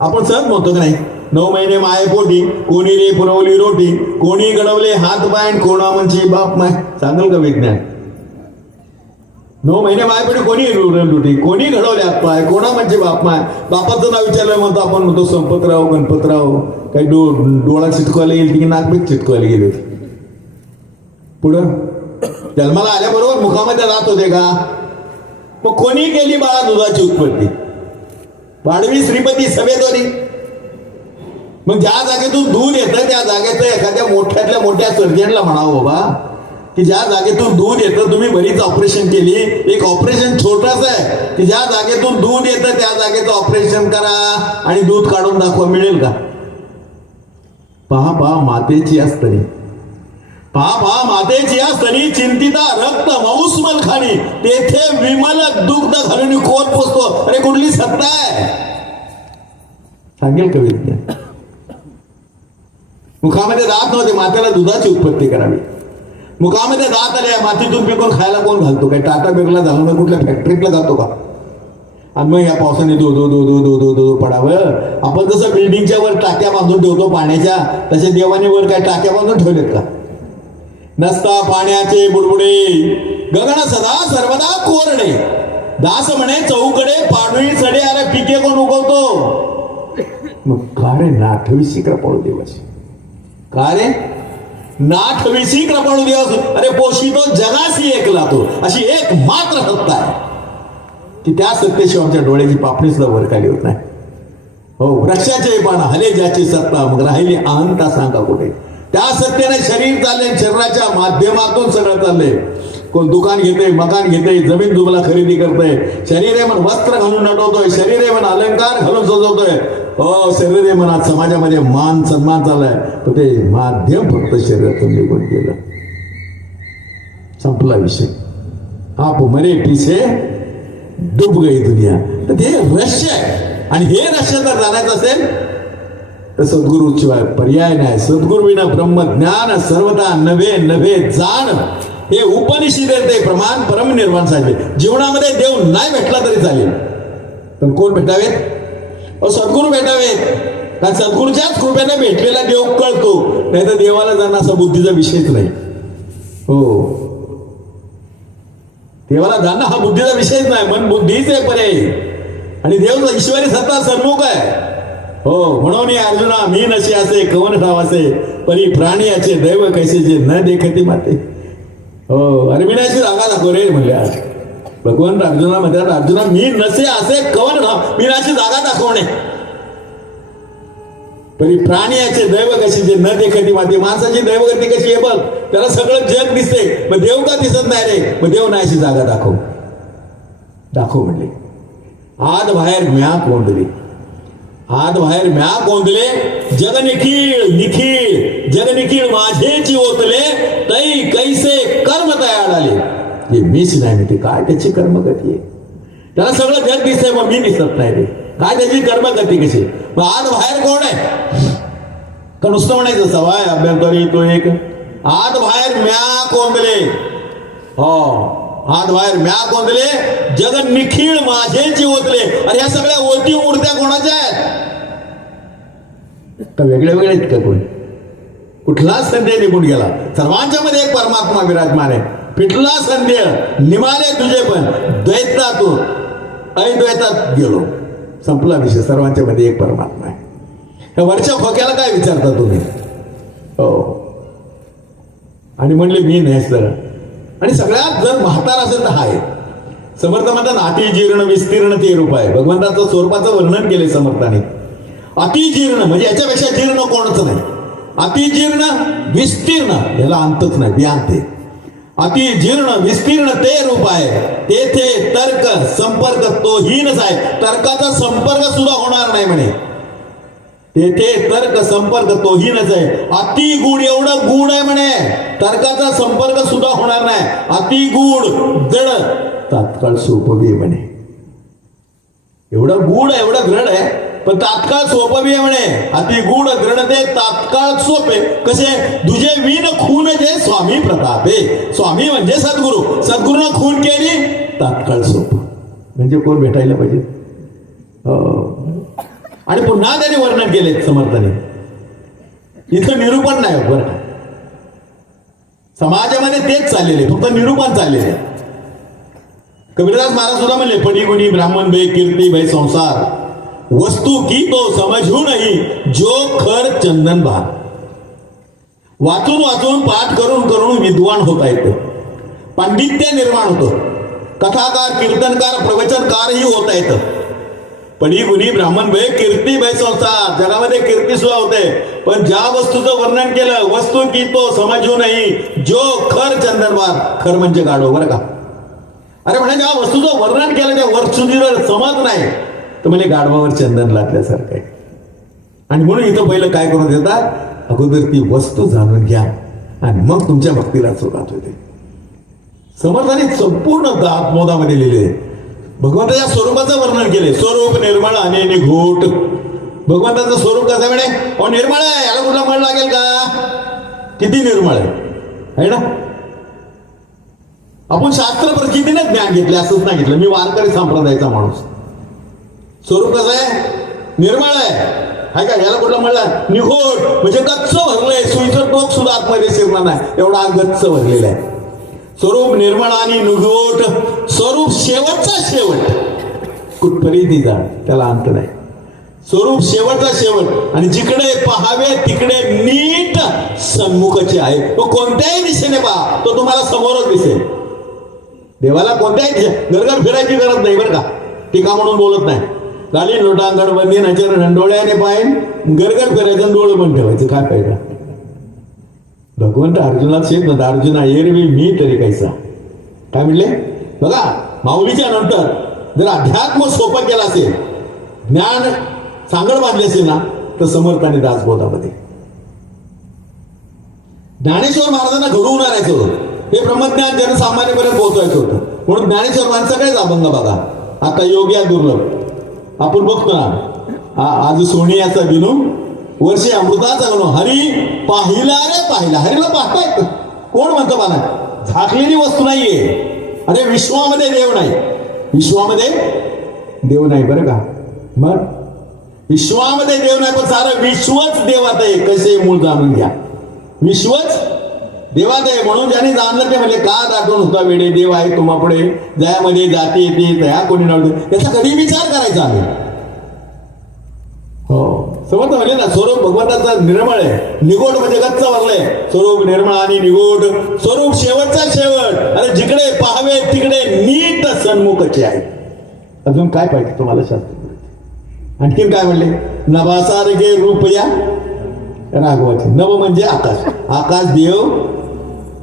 आपण सहज म्हणतो की नाही, 9 महिने मायेपोटी कोणी रे पुरवली रोटी, कोणी घडवले हात पाय कोणा म्हणजे बाप माय. सांगेल का विज्ञान? 9 महिने मायेपोटी कोणी रोटी, कोणी घडवले हात पाय कोणा म्हणजे बाप माय. बापाचं नाव विचारलं म्हणतो आपण, म्हणतो संपतराव गणपतराव. काही डोळा चिटकवायला गेली की नाकबीक चिटकवायला गेले होते. पुढं जन्माला आल्याबरोबर मुखामध्ये राहत होते का? मग कोणी केली बाळा दुधाची उत्पत्ती? वाढवी श्रीपती सभेद्वारी. मग ज्या जागेतून दूध येतं त्या जागेचं एखाद्या मोठ्यातल्या मोठ्या सर्जनला म्हणावं बाबा की ज्या जागेतून दूध येतं, तुम्ही बरीच ऑपरेशन केली, एक ऑपरेशन छोटंच आहे की ज्या जागेतून दूध येतं त्या जागेचं ऑपरेशन करा आणि दूध काढून दाखवा. मिळेल का? पहा पहा मातेची असतरी, पहा पहा मातेची असतरी, चिंतिता रक्त मांस मलखानी, तेथे विमल दुग्ध घालून कोण पोचतो. अरे कुठली सत्ता आहे? सांगेल का विज्ञान? मुखामध्ये दात नव्हते, मातेला दुधाची उत्पत्ती करावी. मुखामध्ये दात आल्या, मातीतून पिकून खायला कोण घालतो? काही टाटा बिरला झालं ना कुठल्या फॅक्टरीतला घालतो का? आणि मग या पावसाने दो दो दो दो दो दो दो पडावं. आपण जसं बिल्डिंगच्या वर टाक्या बांधून ठेवतो पाण्याच्या, तसे देवाने वर काय टाक्या बांधून ठेवलेत का? नसता पाण्याचे बुडबुडे गगन सदा सर्वदा कोरडे, दास म्हणे चौकडे पाडवी सडे. अरे पिके कोण उगवतो? मग का रे नाठविशी कृपाळू देवाची, का रे नाठविशी कृपाळू देवास. अरे पोषितो जगाशी एकला तो, अशी एक मात्र सत्ता आहे की त्या सत्तेशिवाय आमच्या डोळ्याची पापणी सुद्धा वर खाली होत नाही. हो, वृक्षाचे पण हले ज्याची सत्ता, मग राहिली अहंता सांगा कुठे? त्या सत्तेने शरीर चालले, शरीराच्या माध्यमातून सगळं चाललंय. कोण दुकान घेते, मकान घेते, जमीन दुबला खरेदी करतोय, शरीर आहे म्हणून वस्त्र घालून नटवतोय, शरीर आहे म्हणून अलंकार घालून सजवतोय. हो शरीर आहे मनात, समाजामध्ये मान सन्मान चाललाय, तर ते माध्यम फक्त शरीरातून निघून गेलं, संपला विषय. आप मरे पिसे डूब गई दुनिया. तर ते रहस्य आहे. आणि हे रहस्य जर जाणायचं असेल तर सद्गुरूशिवाय पर्याय नाही. सद्गुरु विना ब्रह्मज्ञान सर्वदा नव्हे नव्हे जाण. हे उपनिषदे ते प्रमाण परम निर्माण झाले. जीवनामध्ये देव नाही भेटला तरी चालेल, पण कोण भेटावेत? सद्गुरू भेटावेत. कारण सद्गुरूच्याच कृपेने भेटलेला देव कळतो, नाही तर देवाला जाणं असा बुद्धीचा विषयच नाही. हो, देवाला जाणं हा बुद्धीचा विषयच नाही, मन बुद्धीच आहे पर्याय. आणि देव ईश्वरी सत्ता सन्मुख आहे. हो, म्हणून अर्जुना मी नसे असे कवन ठावासे, परी प्राणी याचे दैव कैसे जे न देखती माते. हो, अरे मी अशी जागा दाखव रे म्हणले. आज भगवान अर्जुना म्हणतात, अर्जुना मी नसे असे कवन ठाव, मी अशी जागा दाखवणे. परी प्राणी याचे दैव कशी जे न देखती माते. माणसाची दैवगती कशी आहे बघ, त्याला सगळं जग दिसते, मग देव का दिसत नाही रे? मग देव नाही अशी जागा दाखव. दाखव म्हणले. आत बाहेर म्या कोंडले, आत बाहेर म्या कोंदले, जग निखिळ निखिळ जग निखिळ माझेची ओतले, तै कैसे कर्म तयार आले. हे मीच नाही, ते काय त्याची कर्मगती आहे. त्याला सगळं जग दिसतंय, मग मी दिसत नाही रे. काय त्याची कर्मगती कशी? मग आत बाहेर कोण आहे? का नुसतं म्हणायचं सवाय अभ्यंतरी तो एक. आत बाहेर म्या कोंदले. हो, हात बाहेर म्या कोंदले, जग निखिळ माझेची ओतले. अरे ह्या सगळ्या ओटी मूर्त्या कोणाच्या आहेत? का वेगळ्या वेगळ्या आहेत का? कोणी कुठलाच संदेह निघून गेला. सर्वांच्या मध्ये एक परमात्मा विराजमान आहे. पिठला संदेह निमाले तुझे पण द्वैतातून अद्वैतात गेलो, संपला विषय. सर्वांच्या मध्ये एक परमात्मा आहे. ह्या वरच्या खोक्याला काय विचारता तुम्ही? हो, आणि म्हणले मी नाही सर. आणि सगळ्यात जर म्हातार असेल तर हाय. समर्थ म्हणतात अति जीर्ण विस्तीर्ण ते रूप आहे. भगवंताचं स्वरूपाचं वर्णन केले समर्थाने. अति जीर्ण म्हणजे याच्यापेक्षा जीर्ण कोणच नाही. अति जीर्ण विस्तीर्ण याला अंतच नाही, व्यांते. अति जीर्ण विस्तीर्ण ते रूप आहे. तेथे तर्क संपर्क तोहीनच आहे. तर्काचा संपर्क सुद्धा होणार नाही म्हणे. तेथे तर्क संपर्क तोहीनच आहे. अति गूढ, एवढं गूढ आहे म्हणे, तर्काचा संपर्क सुद्धा होणार नाही. अति गूढ दृढ तात्काळ सोपवी म्हणे. एवढं गूढ आहे, एवढं दृढ आहे, पण तात्काळ सोपवी आहे म्हणे. अति गूढ दृढ ते तात्काळ सोपे. कसे? दुजे विन खून जे स्वामी प्रतापे. स्वामी म्हणजे सद्गुरू. सद्गुरूनं खून केली तात्काळ सोप. म्हणजे कोण भेटायला पाहिजे? आणि पुन्हा त्यांनी वर्णन केले समर्थाने. इथं निरूपण नाही बरं का. समाजामध्ये तेच चाललेले, फक्त निरूपण चाललेले. कबीरदास महाराज सुद्धा म्हणले, पडी गुणी ब्राह्मण भय कीर्ती भय संसार, वस्तू की तो समजू नाही जो खर चंदन भार. वाचून वाचून पाठ करून करून विद्वान होता येतं, पांडित्य निर्माण होतं, कथाकार कीर्तनकार प्रवचनकारही होता येतं. पडी गुणी ब्राह्मण भय कीर्ती भय संसार. जगामध्ये कीर्ती सुद्धा होते, पण ज्या वस्तूचं वर्णन केलं, वस्तू की तो समजू नाही जो खर चंदनवार. खर म्हणजे गाढव बरं का. अरे म्हणजे ज्या वस्तूचं वर्णन केलं त्या वस्तूचं समज नाही, तर म्हणजे गाढवावर चंदन लागल्यासारखं आहे. आणि म्हणून इथं पहिलं काय करून देतात, अगोदर ती वस्तू जाणून घ्या आणि मग तुमच्या भक्तीला सुरुवात होते. समर्थाने संपूर्ण आत्मोदामध्ये लिहिले. भगवंताच्या स्वरूपाचं वर्णन केले. स्वरूप निर्मळ आणि निघोट. भगवंताचं स्वरूप कसं म्हणे? अहो निर्मळ आहे, याला कुठला मळ लागेल का? किती निर्मळ आहे ना. आपण शास्त्र प्रचितीने ज्ञान घेतले असंच नाही घेतलं. मी वारकरी संप्रदायाचा माणूस. स्वरूप कसं आहे? निर्मळ आहे का? याला कुठला मळ? निघोट म्हणजे गच्च भरलंय, सुईचं टोक सुद्धा आतमध्ये शिरणार नाही, एवढा गच्च भरलेला आहे. स्वरूप निर्मळ आणि निघोट. स्वरूप शेवटचा शेवट, कुठपर्यंत जा त्याला अंत नाही. स्वरूप शेवटचा शेवट. आणि जिकडे पहावे तिकडे नीट सन्मुखचे आहे. तो कोणत्याही दिशेने पहा, तो तुम्हाला समोरच दिसेल. देवाला कोणत्याही गरगर फिरायची गरज नाही बरं का. टीका म्हणून बोलत नाही. गाली लोटांगण बंदी नजर डोळ्याने पाहिन, गरगर फिरायचं डोळे बंद ठेवायचं, काय फायदा? भगवंत अर्जुनात शेत अर्जुना एरवी मी तरी कैसा. काय म्हणले बघा, माऊलीच्या नंतर जर अध्यात्म सोपं केलं असेल, ज्ञान सांगड बांधली असेल ना तर समर्थ आणि दासबोधामध्ये. ज्ञानेश्वर महाराजांना घडवून आणायचं होतं, हे ब्रह्मज्ञान जनसामान्यपर्यंत पोहोचवायचं होतं. म्हणून ज्ञानेश्वर महाराजांचा काहीच अभंग बघा. आता योग्य दुर्लभ आपण बघतो ना, आज सोनियाचा दिनू वर्षी अमृताचा गणू, हरी पाहिला रे पाहिला. हरीला पाहताय कोण म्हणतं मला? झाकलेली वस्तू नाहीये. अरे विश्वामध्ये देव नाही, विश्वामध्ये देव नाही बरं का. मग विश्वामध्ये देव नाही, पण सारं विश्वच देवात आहे. कसे मूळ जाणून घ्या, विश्वच देवात आहे. म्हणून ज्याने जाणलं ते म्हणजे का दाटून होता वेडे, देव आहे तुम्हा पुढे जयामध्ये जाती येते तया कोणी नव्हते, याचा कधी विचार करायचा आम्ही. हो समर्थ म्हणजे ना, स्वरूप भगवंताचा निर्मळ आहे, निगोड म्हणजे गच्च भरलंय. स्वरूप निर्मळ आणि निगोड, स्वरूप शेवटचा शेवट. अरे जिकडे पाहावे तिकडे नीट सन्मुखचे आहे. अजून काय पाहिजे तुम्हाला शास्त्र? आणखीन काय म्हणले? नभासारखे रूप या राघवाचे. नभ म्हणजे आकाश, आकाश देव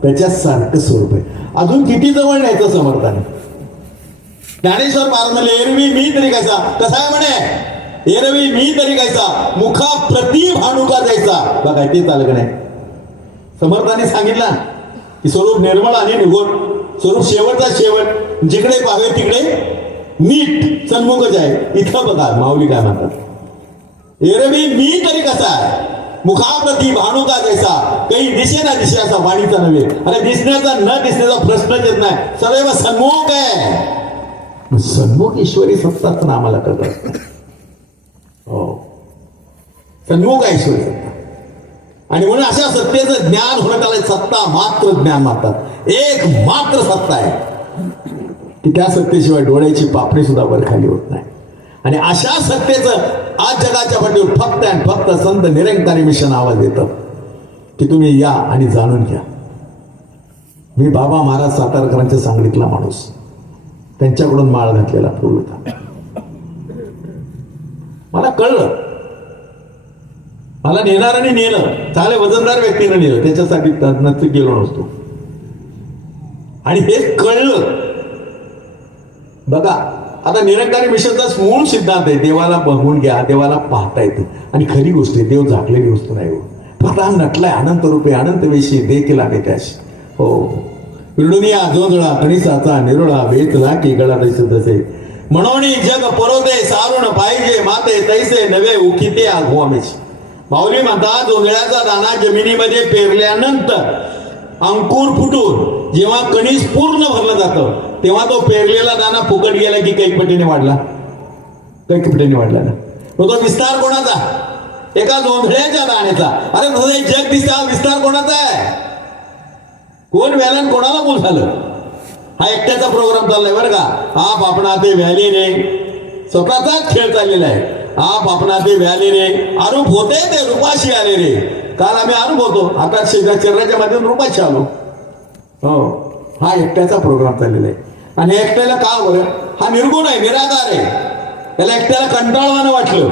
त्याच्या सारखं स्वरूप आहे. अजून किती जवळ न्यायचं समर्थाने? ज्ञानेश्वर महाराज म्हणले, एरवी मी तरी कसा, कसा आहे म्हणे, एरवी मी तरी कायचा, मुखा प्रति भानुका जायचा. बघा ते चालक नाही. समर्थाने सांगितला की स्वरूप निर्मळ आणि निगोड, स्वरूप शेवटचा शेवट, जिकडे पाहावे तिकडे नीट सन्मुखच आहे. इथं बघा माऊली काय म्हणतात, एरवी मी तरी कसा आहे, मुखाप्रती भानुका जैसा, काही दिसे ना दिसे असा वाणीचा नव्हे. अरे दिसण्याचा न दिसण्याचा प्रश्नच येत नाही, सदैव सन्मुख आहे. सन्मुख ईश्वरी सत्ताच ना आम्हाला कळत. हो सन्मुख आहे ईश्वरी सत्ता. आणि म्हणून अशा सत्तेचं ज्ञान होणं त्याला सत्ता मात्र ज्ञान म्हणतात. एक मात्र सत्ता आहे की त्या सत्तेशिवाय डोळ्याची पापणी सुद्धा वर खाली होत नाही. आणि अशा सत्तेचं आज जगाच्या पाठीवर फक्त आणि फक्त संत निरंकारी मिशन आवाज देतं की तुम्ही या आणि जाणून घ्या. मी बाबा महाराज सातारकरांच्या सांगलीतला माणूस, त्यांच्याकडून माळ घातलेला फूल होता. मला कळलं, मला नेणाऱ्याने नेलं, चांगले वजनदार व्यक्तीनं नेलं, त्याच्यासाठी नक्की गेलो नसतो. आणि हे कळलं. बघा आता निरंकारी मिशनचा मूळ सिद्धांत आहे, देवाला बघून घ्या, देवाला पाहता येतं. आणि खरी गोष्ट आहे, देव झाकलेली वस्तू नाही. फक्त हा नटलाय अनंत रूपे अनंत वेशी देखील आहे त्याशी. हो विडुनिया जोंधळा कणिसाचा निरोळा वेतला की गळा तैसे तसे, म्हणून जग परोदे सारून पाहिजे माते तैसे नवे उखिते आघवामेची. माऊली म्हणतात, जोंधळ्याचा दाणा जमिनीमध्ये पेरल्यानंतर अंकुर फुटून जेव्हा कणीस पूर्ण भरलं जातं तेव्हा तो पेरलेला दाणा फुकट गेला की काही पटीने वाढला, काही पटीने वाढला ना. तो विस्तार कोणाचा? एका जोंधळ्याच्या दाण्याचा. अरे तसं जग दिसता, विस्तार कोणाचा आहे? कोण व्यालन कोणाला बोल झालं? हा एकट्याचा प्रोग्राम चाललाय बरं का. आप आपणा ते व्याले रे, स्वतःचाच खेळ चाललेला आहे. आप आपणा ते व्याले रे, आरूप होते ते रूपाशी आले रे. काल आम्ही आरूप होतो, आता शरीराच्या माध्यमातून रूपाशी आलो. हो हा एकट्याचा प्रोग्राम चाललेला आहे. आणि एकट्याला का बरं? हा निर्गुण आहे, निराकार आहे. त्याला एकट्याला कंटाळवानं वाटलं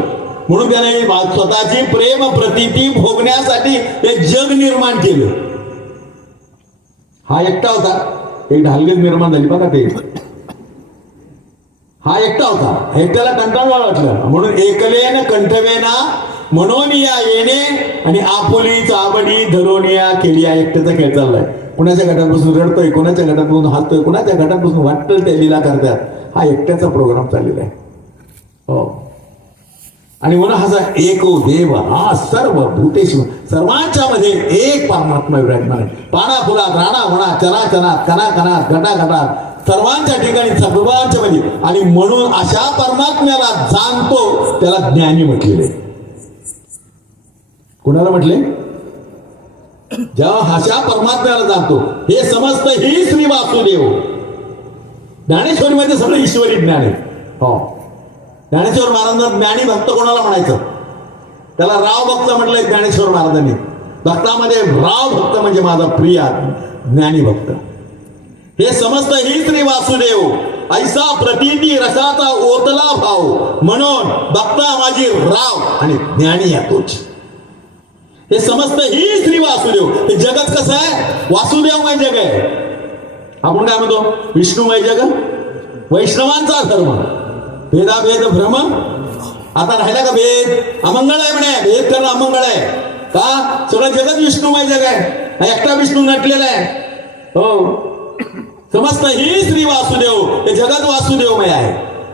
म्हणून त्याने स्वतःची प्रेम प्रतिती भोगण्यासाठी हे जग निर्माण केलं. हा एकटा होता, एक ढालगेज निर्माण झाली बघा ते. हा एकटा होता, एकट्याला कंटाळवा वाटलं म्हणून एकलेन कंठवेना म्हणून या येणे आणि आपुली चाबडी धरोनिया केली. या एकट्याचा खेळ चाललाय. कुणाच्या घटात रडतोय, कुणाच्या घटात बसून हसतोय, कुणाच्या घटात बसून वाटतं ते लीला करतात. हा एकट्याचा प्रोग्राम चाललेला आहे. हो आणि म्हणून हा एको देव हा सर्व भूतेषु, सर्वांच्या मध्ये एक परमात्मा विराजमान आहे. पाना फुलात, राणा म्हणा, चना चनात, कणा कणात, घटा घटात, सर्वांच्या ठिकाणी सर्वांच्या मध्ये. आणि म्हणून अशा परमात्म्याला जाणतो त्याला ज्ञानी म्हटलेले. कुणाला म्हटले? जेव्हा अशा परमात्म्याला जाणतो हे समजत ही श्री वासुदेव. ज्ञानेश्वरी मध्ये सगळं ईश्वरी ज्ञान आहे. हो ज्ञानेश्वर महाराजांना ज्ञानी भक्त कोणाला म्हणायचं? त्याला राव भक्त म्हटलंय ज्ञानेश्वर महाराजांनी. भक्तामध्ये राव भक्त म्हणजे माझा प्रिय ज्ञानी भक्त. हे समजत ही श्री वासुदेव, ऐसा प्रतीती रसाचा ओतला भाव, म्हणून भक्ता माझी राव आणि ज्ञानी यातोच. हे समजत ही श्री वासुदेव. हे जगत कसं आहे? वासुदेवमय जग आहे. आपण काय म्हणतो? विष्णुमय जग, वैष्णवांचा धर्म, भेदाभेद भ्रम आता राहिला का भेद? अमंगळ आहे म्हणे, भेद करणं अमंगळ आहे. का? सगळं जगत विष्णुमय जग आहे, हा एकटा विष्णू नटलेला आहे. हो, समस्त ही श्री वासुदेव, हे जगत वासुदेवमय आहे.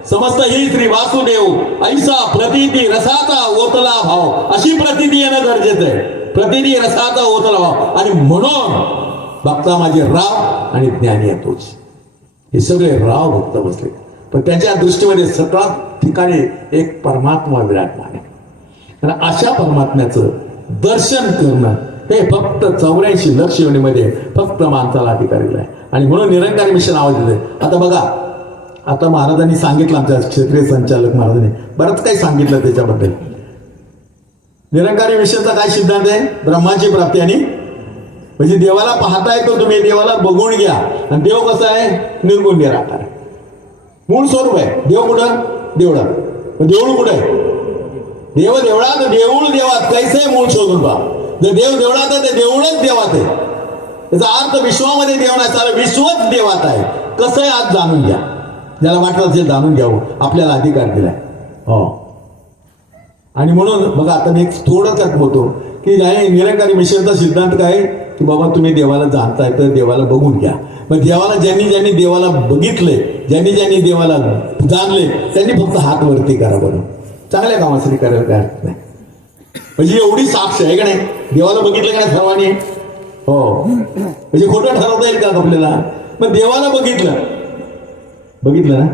समस्त ही श्री वासुदेव ऐसा प्रतिती रसाचा ओतला भाव, अशी प्रतिती येणं गरजेचं आहे. प्रतिती रसाचा ओतला भाव. आणि म्हणून भक्ता माझे राव आणि ज्ञानी आहे तोच. हे सगळे राव भक्त बसले, पण त्यांच्या दृष्टीमध्ये सगळ्या ठिकाणी एक परमात्मा विराजमान आहे. आणि अशा परमात्म्याचं दर्शन करणं हे फक्त 84 लक्ष योनीमध्ये फक्त माणसाला अधिकारीला आहे. आणि म्हणून निरंकारी मिशन आवाज देते. आता बघा, आता महाराजांनी सांगितलं, आमच्या क्षेत्रीय संचालक महाराजांनी बरंच काही सांगितलं त्याच्याबद्दल. निरंकारी मिशनचा काय सिद्धांत आहे? ब्रह्माची प्राप्ती. आणि म्हणजे देवाला पाहताय तो तुम्ही, देवाला बघून घ्या. आणि देव कसा आहे? निर्गुण निराकार आहे, मूळ स्वरूप आहे. देव कुठं? देवळा. देऊळ कुठं आहे? देव देवळात, देऊळ देवात. कैसे मूळ शोधून पहा. जर देव देवळात आहे तर देऊळच देवात आहे. त्याचा अर्थ विश्वामध्ये देव नाही, सारं विश्वच देवात आहे. कसं आहे आज जाणून घ्या. ज्याला वाटलं असेल जाणून घ्यावं, आपल्याला अधिकार दिलाय. हो. आणि म्हणून बघा, आता मी थोडंच बोलतो की निरंकारी मिशनचा सिद्धांत काय? की बाबा तुम्ही देवाला जाणताय तर देवाला बघून घ्या. मग देवाला ज्यांनी ज्यांनी देवाला बघितले, ज्यांनी ज्यांनी देवाला जाणले, त्यांनी फक्त हात वरती करा बरं. चांगल्या कामासाठी करायला काय अर्थ नाही. म्हणजे एवढी साक्ष आहे का नाही? देवाला बघितलं का नाही सर्वांनी? हो. म्हणजे खोटं ठरवता येईल का आपल्याला? मग देवाला बघितलं ना.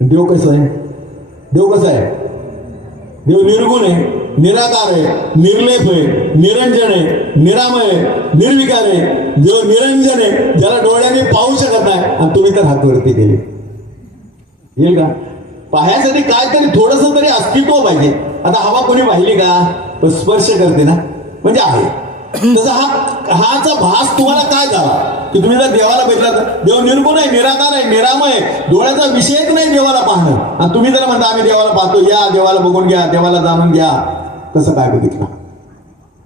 देव कसं आहे? देव कसा आहे? देव निर्गुण आहे, निराकार आहे, निर्लेप आहे, निरंजन आहे, निरामय आहे, निर्विकार आहे. देव निरंजन आहे, ज्याला डोळ्याने पाहू शकत नाही. आणि तुम्ही तर हात वरती केले. येईल का? पाहण्यासाठी काय तरी थोडस तरी अस्तित्व पाहिजे. आता हवा कोणी पाहिली का? तो स्पर्श करते ना, म्हणजे आहे. तसा हाचा भास तुम्हाला काय झाला की तुम्ही जर देवाला बघितला तर देव निर्गुण आहे, निराकार आहे, निरामय आहे, डोळ्याचा विषयच नाही देवाला पाहणं. आणि तुम्ही जर म्हणता आम्ही देवाला पाहतो, या देवाला बघून घ्या, देवाला जाणून घ्या. तसं काय बघितलं?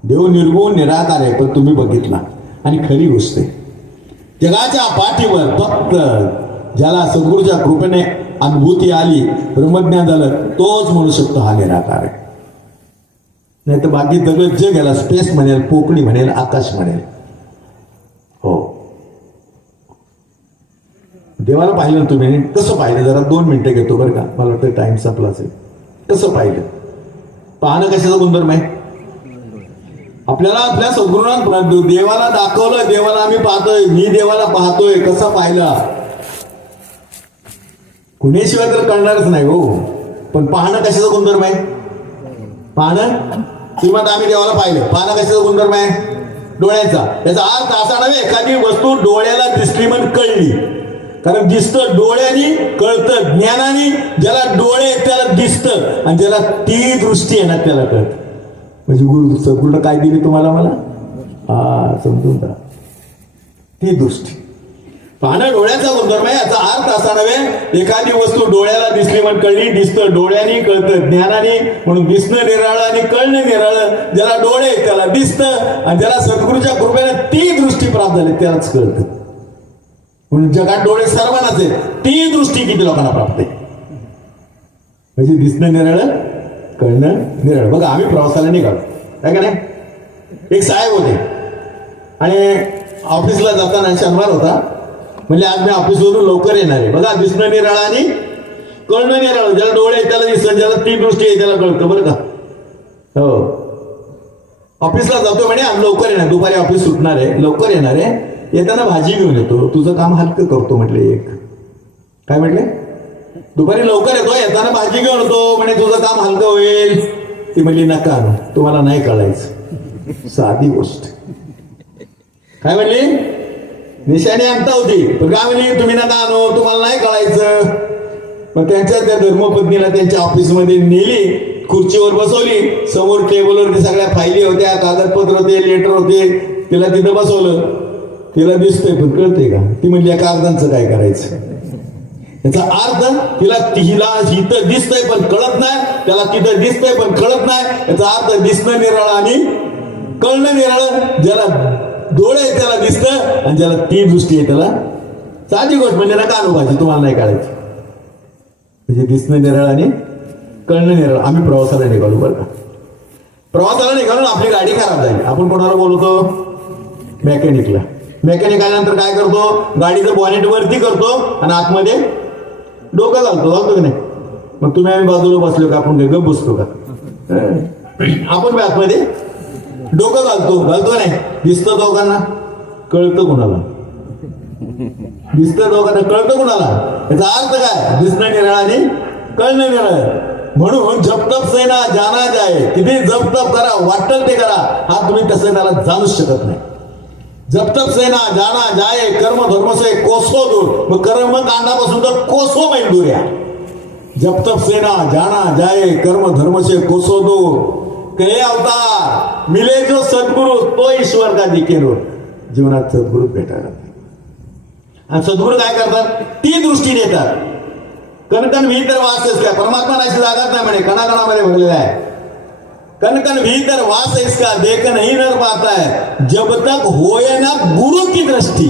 देव निर्गुण निराकार आहे, पण तुम्ही बघितला. आणि खरी गोष्ट आहे, जगाच्या पाठीवर फक्त ज्याला सद्गुरूच्या कृपेने अनुभूती आली, ब्रह्मज्ञान झालं, तोच म्हणू शकतो हा निराकार आहे. नाही तर बाकी सगळं जग याला स्पेस म्हणेल, पोकळी म्हणेल, आकाश म्हणेल. हो. देवाला पाहिलं तुम्ही, कसं पाहिलं? जरा 2 मिनिटं घेतो बरं का, मला वाटतं टाइम संपला असेल. कसं पाहिलं? पाहणं कशाचा गुणधर्म आहे? आपल्याला आपल्या सद्गुरूंना देवाला दाखवलं, देवाला आम्ही पाहतोय, मी देवाला पाहतोय. कसं पाहिलं? कुणीशिवाय तर कळणारच नाही हो. पण पाहणं कशाचा गुणधर्म आहे? पाहणं किंवा आम्ही देवाला पाहिलं. पाहणं कशाचा गुणधर्म आहे? डोळ्याचा. याचा अर्थ असा नव्हे एखादी वस्तू डोळ्याला दिसली म्हणून कळली. कारण दिसतं डोळ्यानी, कळतं ज्ञानानी. ज्याला डोळे त्याला दिसतं, आणि ज्याला ती दृष्टी आहे ना त्याला कळतं. म्हणजे सद्गुरूनं काय दिली तुम्हाला? मला समजून जा. ती दृष्टी. पाहणं डोळ्याचा गुणधर्म आहे. याचा अर्थ असा नव्हे एखादी वस्तू डोळ्याला दिसली म्हणून कळली. दिसतं डोळ्यानी, कळतं ज्ञानानी. म्हणून दिसणं निराळं आणि कळणं निराळं. ज्याला डोळे त्याला दिसतं, आणि ज्याला सद्गुरूच्या कृपेने ती दृष्टी प्राप्त झाली त्यालाच कळतं. म्हणून जगात डोळे सर्वांनाच आहेत, ती दृष्टी किती लोकांना प्राप्त आहे? म्हणजे दिसणं निराळं, कळणं निराळं. बघा, आम्ही प्रवासाला निघालो काय का नाही. एक साहेब होते आणि ऑफिसला जाताना शनिवार होता. म्हणजे आज मी ऑफिसवरून लवकर येणार आहे. बघा, दिसणं निराळं आणि कळणं निराळं. ज्याला डोळे आहे त्याला दिसतं, ज्याला ती दृष्टी आहे त्याला कळतं. बरं का? हो. ऑफिसला जातो म्हणे, आज लवकर येणार, दुपारी ऑफिस सुटणार आहे, लवकर येणार आहे. येताना भाजी घेऊन येतो, तुझं काम हलकं करतो म्हटले. एक काय म्हटले? दुपारी लवकर येतो, येताना भाजी घेऊन येतो म्हणे, तुझं काम हलकं होईल. ती म्हणली नका, तुम्हाला नाही कळायचं. साधी गोष्ट. काय म्हणली? निशाणी आणता होती, पण काय म्हणली? तुम्ही नका आणू, तुम्हाला नाही कळायचं. मग त्यांच्या त्या धर्मपत्नीला त्यांच्या ऑफिसमध्ये नेली, खुर्चीवर बसवली. समोर टेबलवरती सगळ्या फायली होत्या, कागदपत्र होते, लेटर होते. तिला तिथं बसवलं. तिला दिसतंय पण कळतंय का? ती म्हणली या कागदांचं काय करायचं? याचा अर्थ हिला इथं दिसतंय पण कळत नाही, त्याला तिथं दिसतंय पण कळत नाही. याचा अर्थ दिसणं निराळं आणि कळणं निराळं. ज्याला डोळे त्याला दिसतं, आणि ज्याला ती दृष्टी आहे त्याला साधी गोष्ट. म्हणजे नका आणू भाजी, तुम्हाला नाही कळायची. म्हणजे दिसणं निराळं आणि कळणं नेरळ आम्ही प्रवासाला निघालो बरं का. प्रवासाला निघालो आपली गाडी खराब झाली. आपण कोणाला बोलवतो? मेकॅनिकला. मेकॅनिक आल्यानंतर काय करतो? गाडीचं बॉनेट वरती करतो आणि आतमध्ये डोकं घालतो की नाही? मग तुम्ही आम्ही बाजूला बसलो का? आपण गप बसतो का? आपण बी आतमध्ये डोकं घालतो नाही. दिसतं दोघांना, कळतं कुणाला? दिसतं दोघांना, कळतं कुणाला? याचा अर्थ काय? दिसणं निराळ आणि कळणं निराळ. म्हणून जप तप सेना जाना जाय. किती जप तप करा, वाटल ते करा, हा तुम्ही तसं त्याला जाणूच शकत नाही. जप तप सेना जाना जाय, कर्म धर्म से कोसो दूर. मग कर्म कांडापासून तर कोसो मैल दूर या. जप तप सेना जाना जाय, कर्म धर्म से कोसो दूर. कहे अवतार मिले जो सद्गुरु तो ईश्वर का दिखेरो. जीवनात सद्गुरु भेटायला आणि सद्गुरु काय करतात? ती दृष्टी देतात. कणकण भीतर वास का परमात्मा नाशी जागाच नाही म्हणे, कणाकणामध्ये भरलेला आहे. कणकण भीतर वास इसका देख नहीं नर पाता है. जब तक होए ना गुरु की दृष्टि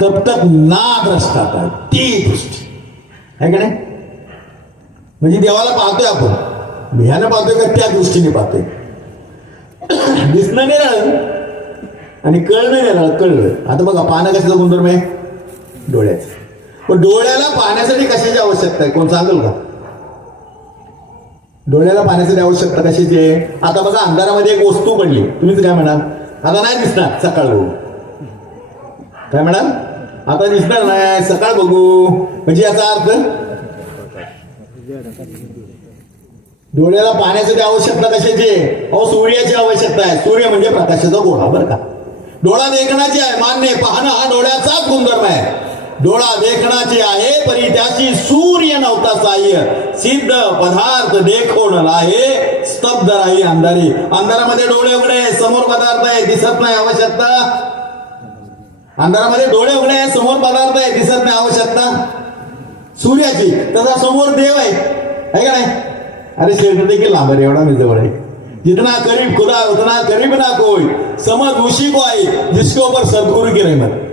तब तक ना द्रष्टा था. ती दृष्टी आहे का नाही? म्हणजे देवाला पाहतोय आपण, ह्यानं पाहतोय का त्या दृष्टीने पाहतोय? दिसणं निराळ आणि कळणं निराळ. कळलं. आता बघा पाहणं कशाचा गुणधर्म आहे? डोळ्याचं. पण डोळ्याला पाहण्यासाठी कशाची आवश्यकता आहे? कोण सांगेल का? डोळ्याला पाहण्यासाठी आवश्यकता कशाची आहे? आता बघा अंधारामध्ये एक वस्तू पडली, तुम्हीच काय म्हणाल? आता नाही दिसणार, सकाळ बघू. काय म्हणाल? आता दिसणार नाही, सकाळ बघू. म्हणजे याचा अर्थ डोळ्याला पाहण्यासाठी आवश्यकता कशाची आहे? अहो सूर्याची आवश्यकता आहे. सूर्य म्हणजे प्रकाशाचा गोळा बरं का. डोळा देखण्याची आहे, मान्य. पाहणं हा डोळ्याचाच गुणधर्म आहे. डोळा देखण्याची आहे परी त्याची सूर्य नव्हता साह्य. सिद्ध पदार्थ देखोण आहे, स्तब्ध राही अंधारी. अंधारामध्ये डोळे उघडे, समोर पदार्थ आहे, दिसत नाही, आवश्यकता. अंधारामध्ये डोळे उघडे, समोर पदार्थ आहे, दिसत नाही, आवश्यकता सूर्याची. तसा समोर देव आहे का नाही? अरे शेल्टर देखील लांब आहे, एवढा मी जवळ आहे. जितना करीब खुदा उतना करीब ना कोई, समझ उसी को आई जिसके ऊपर सद्गुरु की रहमत.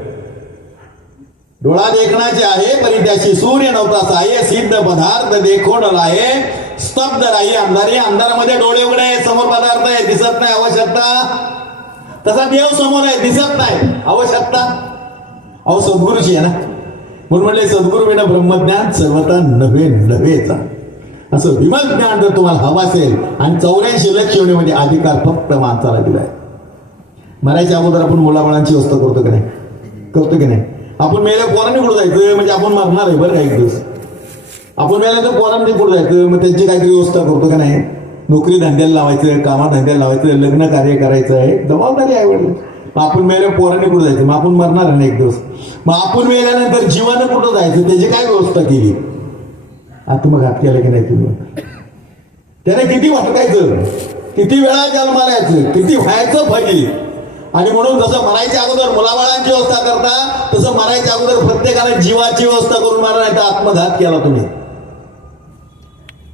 डोळा देखण्याचे आहे परी त्याची सूर्य नव्हता साह्य. सिद्ध पदार्थ देखोण आहे, स्तब्ध राही अंधारी. अंधारामध्ये डोळे उघडे, समोर पदार्थ आहे, दिसत नाही, आवश्यकता. तसा देव समोर आहे, दिसत नाही, आवश्यकता. अहो सद्गुरूची आहे ना. म्हणून म्हणले सद्गुरु विना ब्रह्मज्ञान सर्वता नव्हे नव्हेचा. असं विमल ज्ञान जर तुम्हाला हवं असेल आणि 84 लक्ष योनीमध्ये अधिकार फक्त माणसाला दिलाय. मरायच्या अगोदर आपण मुलाबाळांची व्यवस्था करतो की नाही? करतो की नाही? आपण मेल्या पोरांनी कुठं जायचं? म्हणजे आपण मरणार आहे बरं का एक दिवस. आपण मेल्यानंतर पोरांनी कुठं जायचं? मग त्यांची काहीतरी व्यवस्था करतो का नाही? नोकरी धंद्याला लावायचं, कामात धंद्याला लावायचं, लग्न कार्य करायचं आहे, जबाबदारी आहे वडील. मग आपण मेल्या पोरांनी कुठं जायचं? मग आपण मरणार आहे ना एक दिवस. मग आपण मेल्यानंतर जीवानं कुठं जायचं? त्याची काय व्यवस्था केली? आता मग हात केला की नाही तुम्ही? त्याने किती भटकायचं, किती वेळा जन्माला यायचं, किती व्हायचं फगी. आणि म्हणून जसं मरायच्या अगोदर मुलाबाळांची व्यवस्था करता, तसं मरायच्या अगोदर प्रत्येकाने जीवाची व्यवस्था करून मारा, नाही तर आत्मघात केला तुम्ही.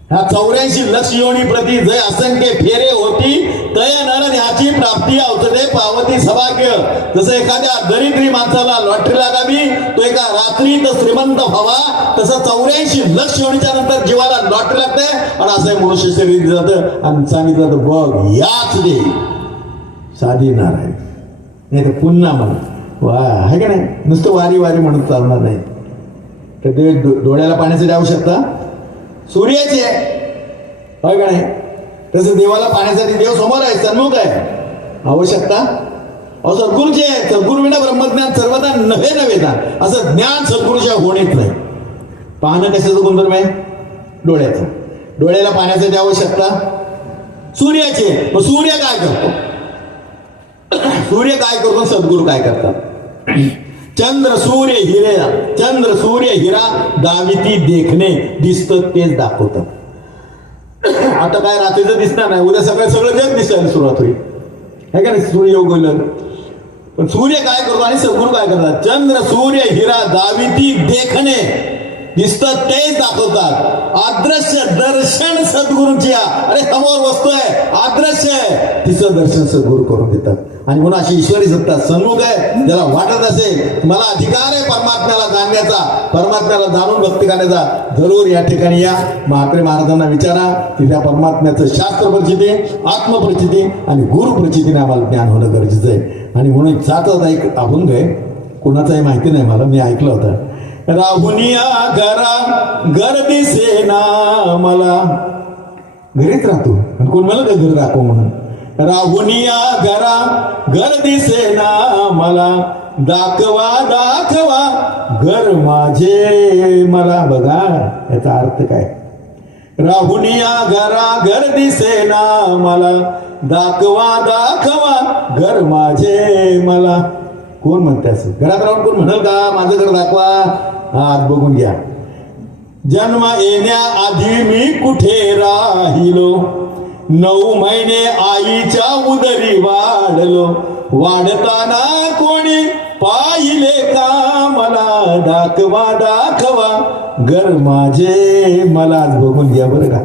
ह्या 84 लक्ष योनी प्रति जय असंख्य फेरे होती, तय नर ह्याची प्राप्ती औषधे पावती सभाग्य. जसं एखाद्या दरिद्री माणसाला लॉटरी लागावी, तो एका रात्रीत श्रीमंत व्हावा, तसं 84 लक्ष योनीच्या नंतर जीवाला लॉटरी लागते. आणि असं मनुष्य शरीर जातं आणि सांगितलं तर बघ याच दे साधी नारायण, नाही तर पुन्हा म्हणा वा. आहे का नाही? नुसतं वारी वारी म्हणून चालणार नाही. तर ते डोळ्याला पाण्यासाठी आवश्यकता सूर्याची आहे, होय का नाही? तसं देवाला पाण्यासाठी देव समोर आहे, सन्मुख आहे, आवश्यकता अहो सद्गुरूची आहे. सद्गुरू विना ब्रह्मज्ञान सर्वदा नव्हे नव्हेता. असं ज्ञान सद्गुरूच्या होणीत नाही. पाहणं कशाचं गुणधर्म आहे? डोळ्याचं. डोळ्याला पाण्यासाठी आवश्यकता सूर्याची आहे. मग सूर्य काय करतो? सूर्य काय करतो? सद्गुरू काय करतात? चंद्र सूर्य हिरा, चंद्र सूर्य हिरा दाविती देखणे, दिसतं तेच दाखवतात. आता काय रात्रीचं दिसणार नाही, उद्या सकाळी सगळं जग दिसायला सुरुवात होईल, है का नाही? सूर्य उगवलं. पण सूर्य काय करतो आणि सद्गुरू काय करतात? चंद्र सूर्य हिरा दाविती देखणे, दिसतं तेच दाखवतात. अदृश्य दर्शन सद्गुरूची. अरे समोर वस्तू आहे, अदृश्य आहे, तिचं दर्शन सद्गुरू करून देतात. आणि म्हणून अशी ईश्वरी सत्ता सन्मुख आहे. ज्याला वाटत असेल मला अधिकार आहे परमात्म्याला जाणण्याचा, परमात्म्याला जाणून भक्ती करण्याचा, जरूर या ठिकाणी या. म्हात्रे महाराजांना विचारा की त्या परमात्म्याचं शास्त्र प्रचिती, आत्मप्रचिती आणि गुरु प्रचितीने आम्हाला ज्ञान होणं गरजेचं आहे. आणि म्हणून जाता एक अभंग आहे, कोणाचाही माहिती नाही मला, मी ऐकलं होतं. राहुनिया घरा घर दिसेना मला, घरीच राहतो आणि कोण मला का घर राखो म्हणून. राहुनिया घरा घर दिसेना मला, दाखवा दाखवा घर माझे मला. बघा याचा अर्थ काय. राहुनिया घरा घर दिसेना मला, दाखवा दाखवा घर माझे मला. कोण म्हणते असं? घरात राहून कोण म्हणाल का माझं घर दाखवा? आज बघून घ्या. जन्म येण्याआधी मी कुठे राहिलो, 9 महिने आईच्या उदरी वाढलो, वाढताना कोणी पाहिले का मला, दाखवा दाखवा घर माझे मला. आज बघून घ्या बरं का.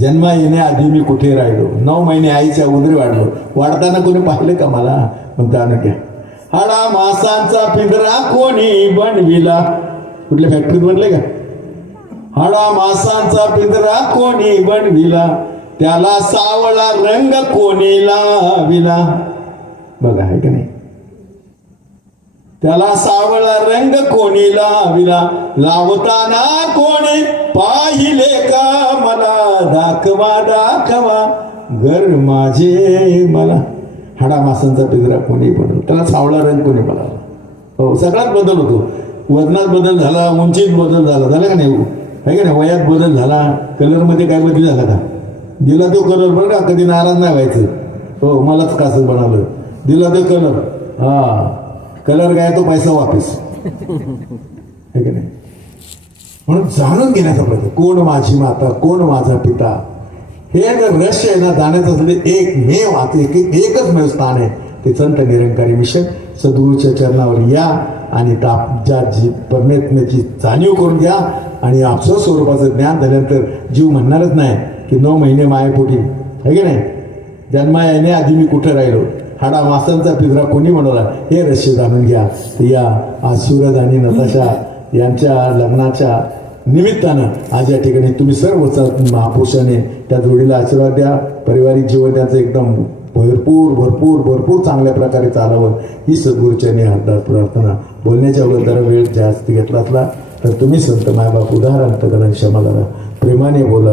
जन्म येण्याआधी मी कुठे राहिलो, 9 महिने आईच्या उदरी वाढलो, वाढताना कोणी पाहिलं का मला. म्हणता न घ्या. हाडा मासांचा पिंजरा कोणी बनविला, कुठल्या फॅक्टरीत बनले का? हाडा मासांचा पिंजरा कोणी बनविला, त्याला सावळा रंग कोणी लाविला. बघा आहे का नाही. त्याला सावळा रंग कोणी लाविला, लावताना कोणी पाहिले का मला, दाखवा दाखवा घर माझे मला. हाडा मासांचा पिंजरा कोणी बनवला, त्याला सावळा रंग कोणी बनवला. हो, सगळ्यात बदल होतो. वजनात बदल झाला, उंचीत बदल झाला, झाला का नाही? आहे का नाही? वयात बदल झाला, कलरमध्ये काय बदल झाला का? दिला तो कलर बरं का, कधी नाराज नाही व्हायचं. हो, मलाच कसं बनवलं, दिला तो कलर, हा कलर काय तो पैसा वापस, आहे का नाही? म्हणून जाणून घेण्याचा प्रयत्न, कोण माझी माता, कोण माझा पिता, हे जर रहस्य आहे ना जाण्याचं असले एकच मेव स्थान आहे ते संत निरंकारी मिशन. सद्गुरूच्या चरणावर या आणि जी परमेत्म्याची जाणीव करून घ्या. आणि आपसं स्वरूपाचं ज्ञान झाल्यानंतर जीव म्हणणारच नाही की 9 महिने मायेपोटी, आहे की नाही, जन्मा येण्याआधी मी कुठे राहिलो, हाडा मासांचा पिंजरा कोणी बनवला, हे रहस्य जाणून घ्या. तर या आज सूरज आणि नताशा यांच्या लग्नाच्या निमित्तानं आज या ठिकाणी तुम्ही सर्व महापुरुषाने त्या जोडीला आशीर्वाद द्या. पारिवारिक जीवन त्यांचं एकदम भरपूर भरपूर भरपूर चांगल्या प्रकारे चालावं ही सद्गुरूचरणी हातदार प्रार्थना. बोलण्याच्या अगोदर जरा वेळ जास्त घेतला असला तर तुम्ही संत मायबाप उदाहरण क्षमा करा, प्रेमाने बोला.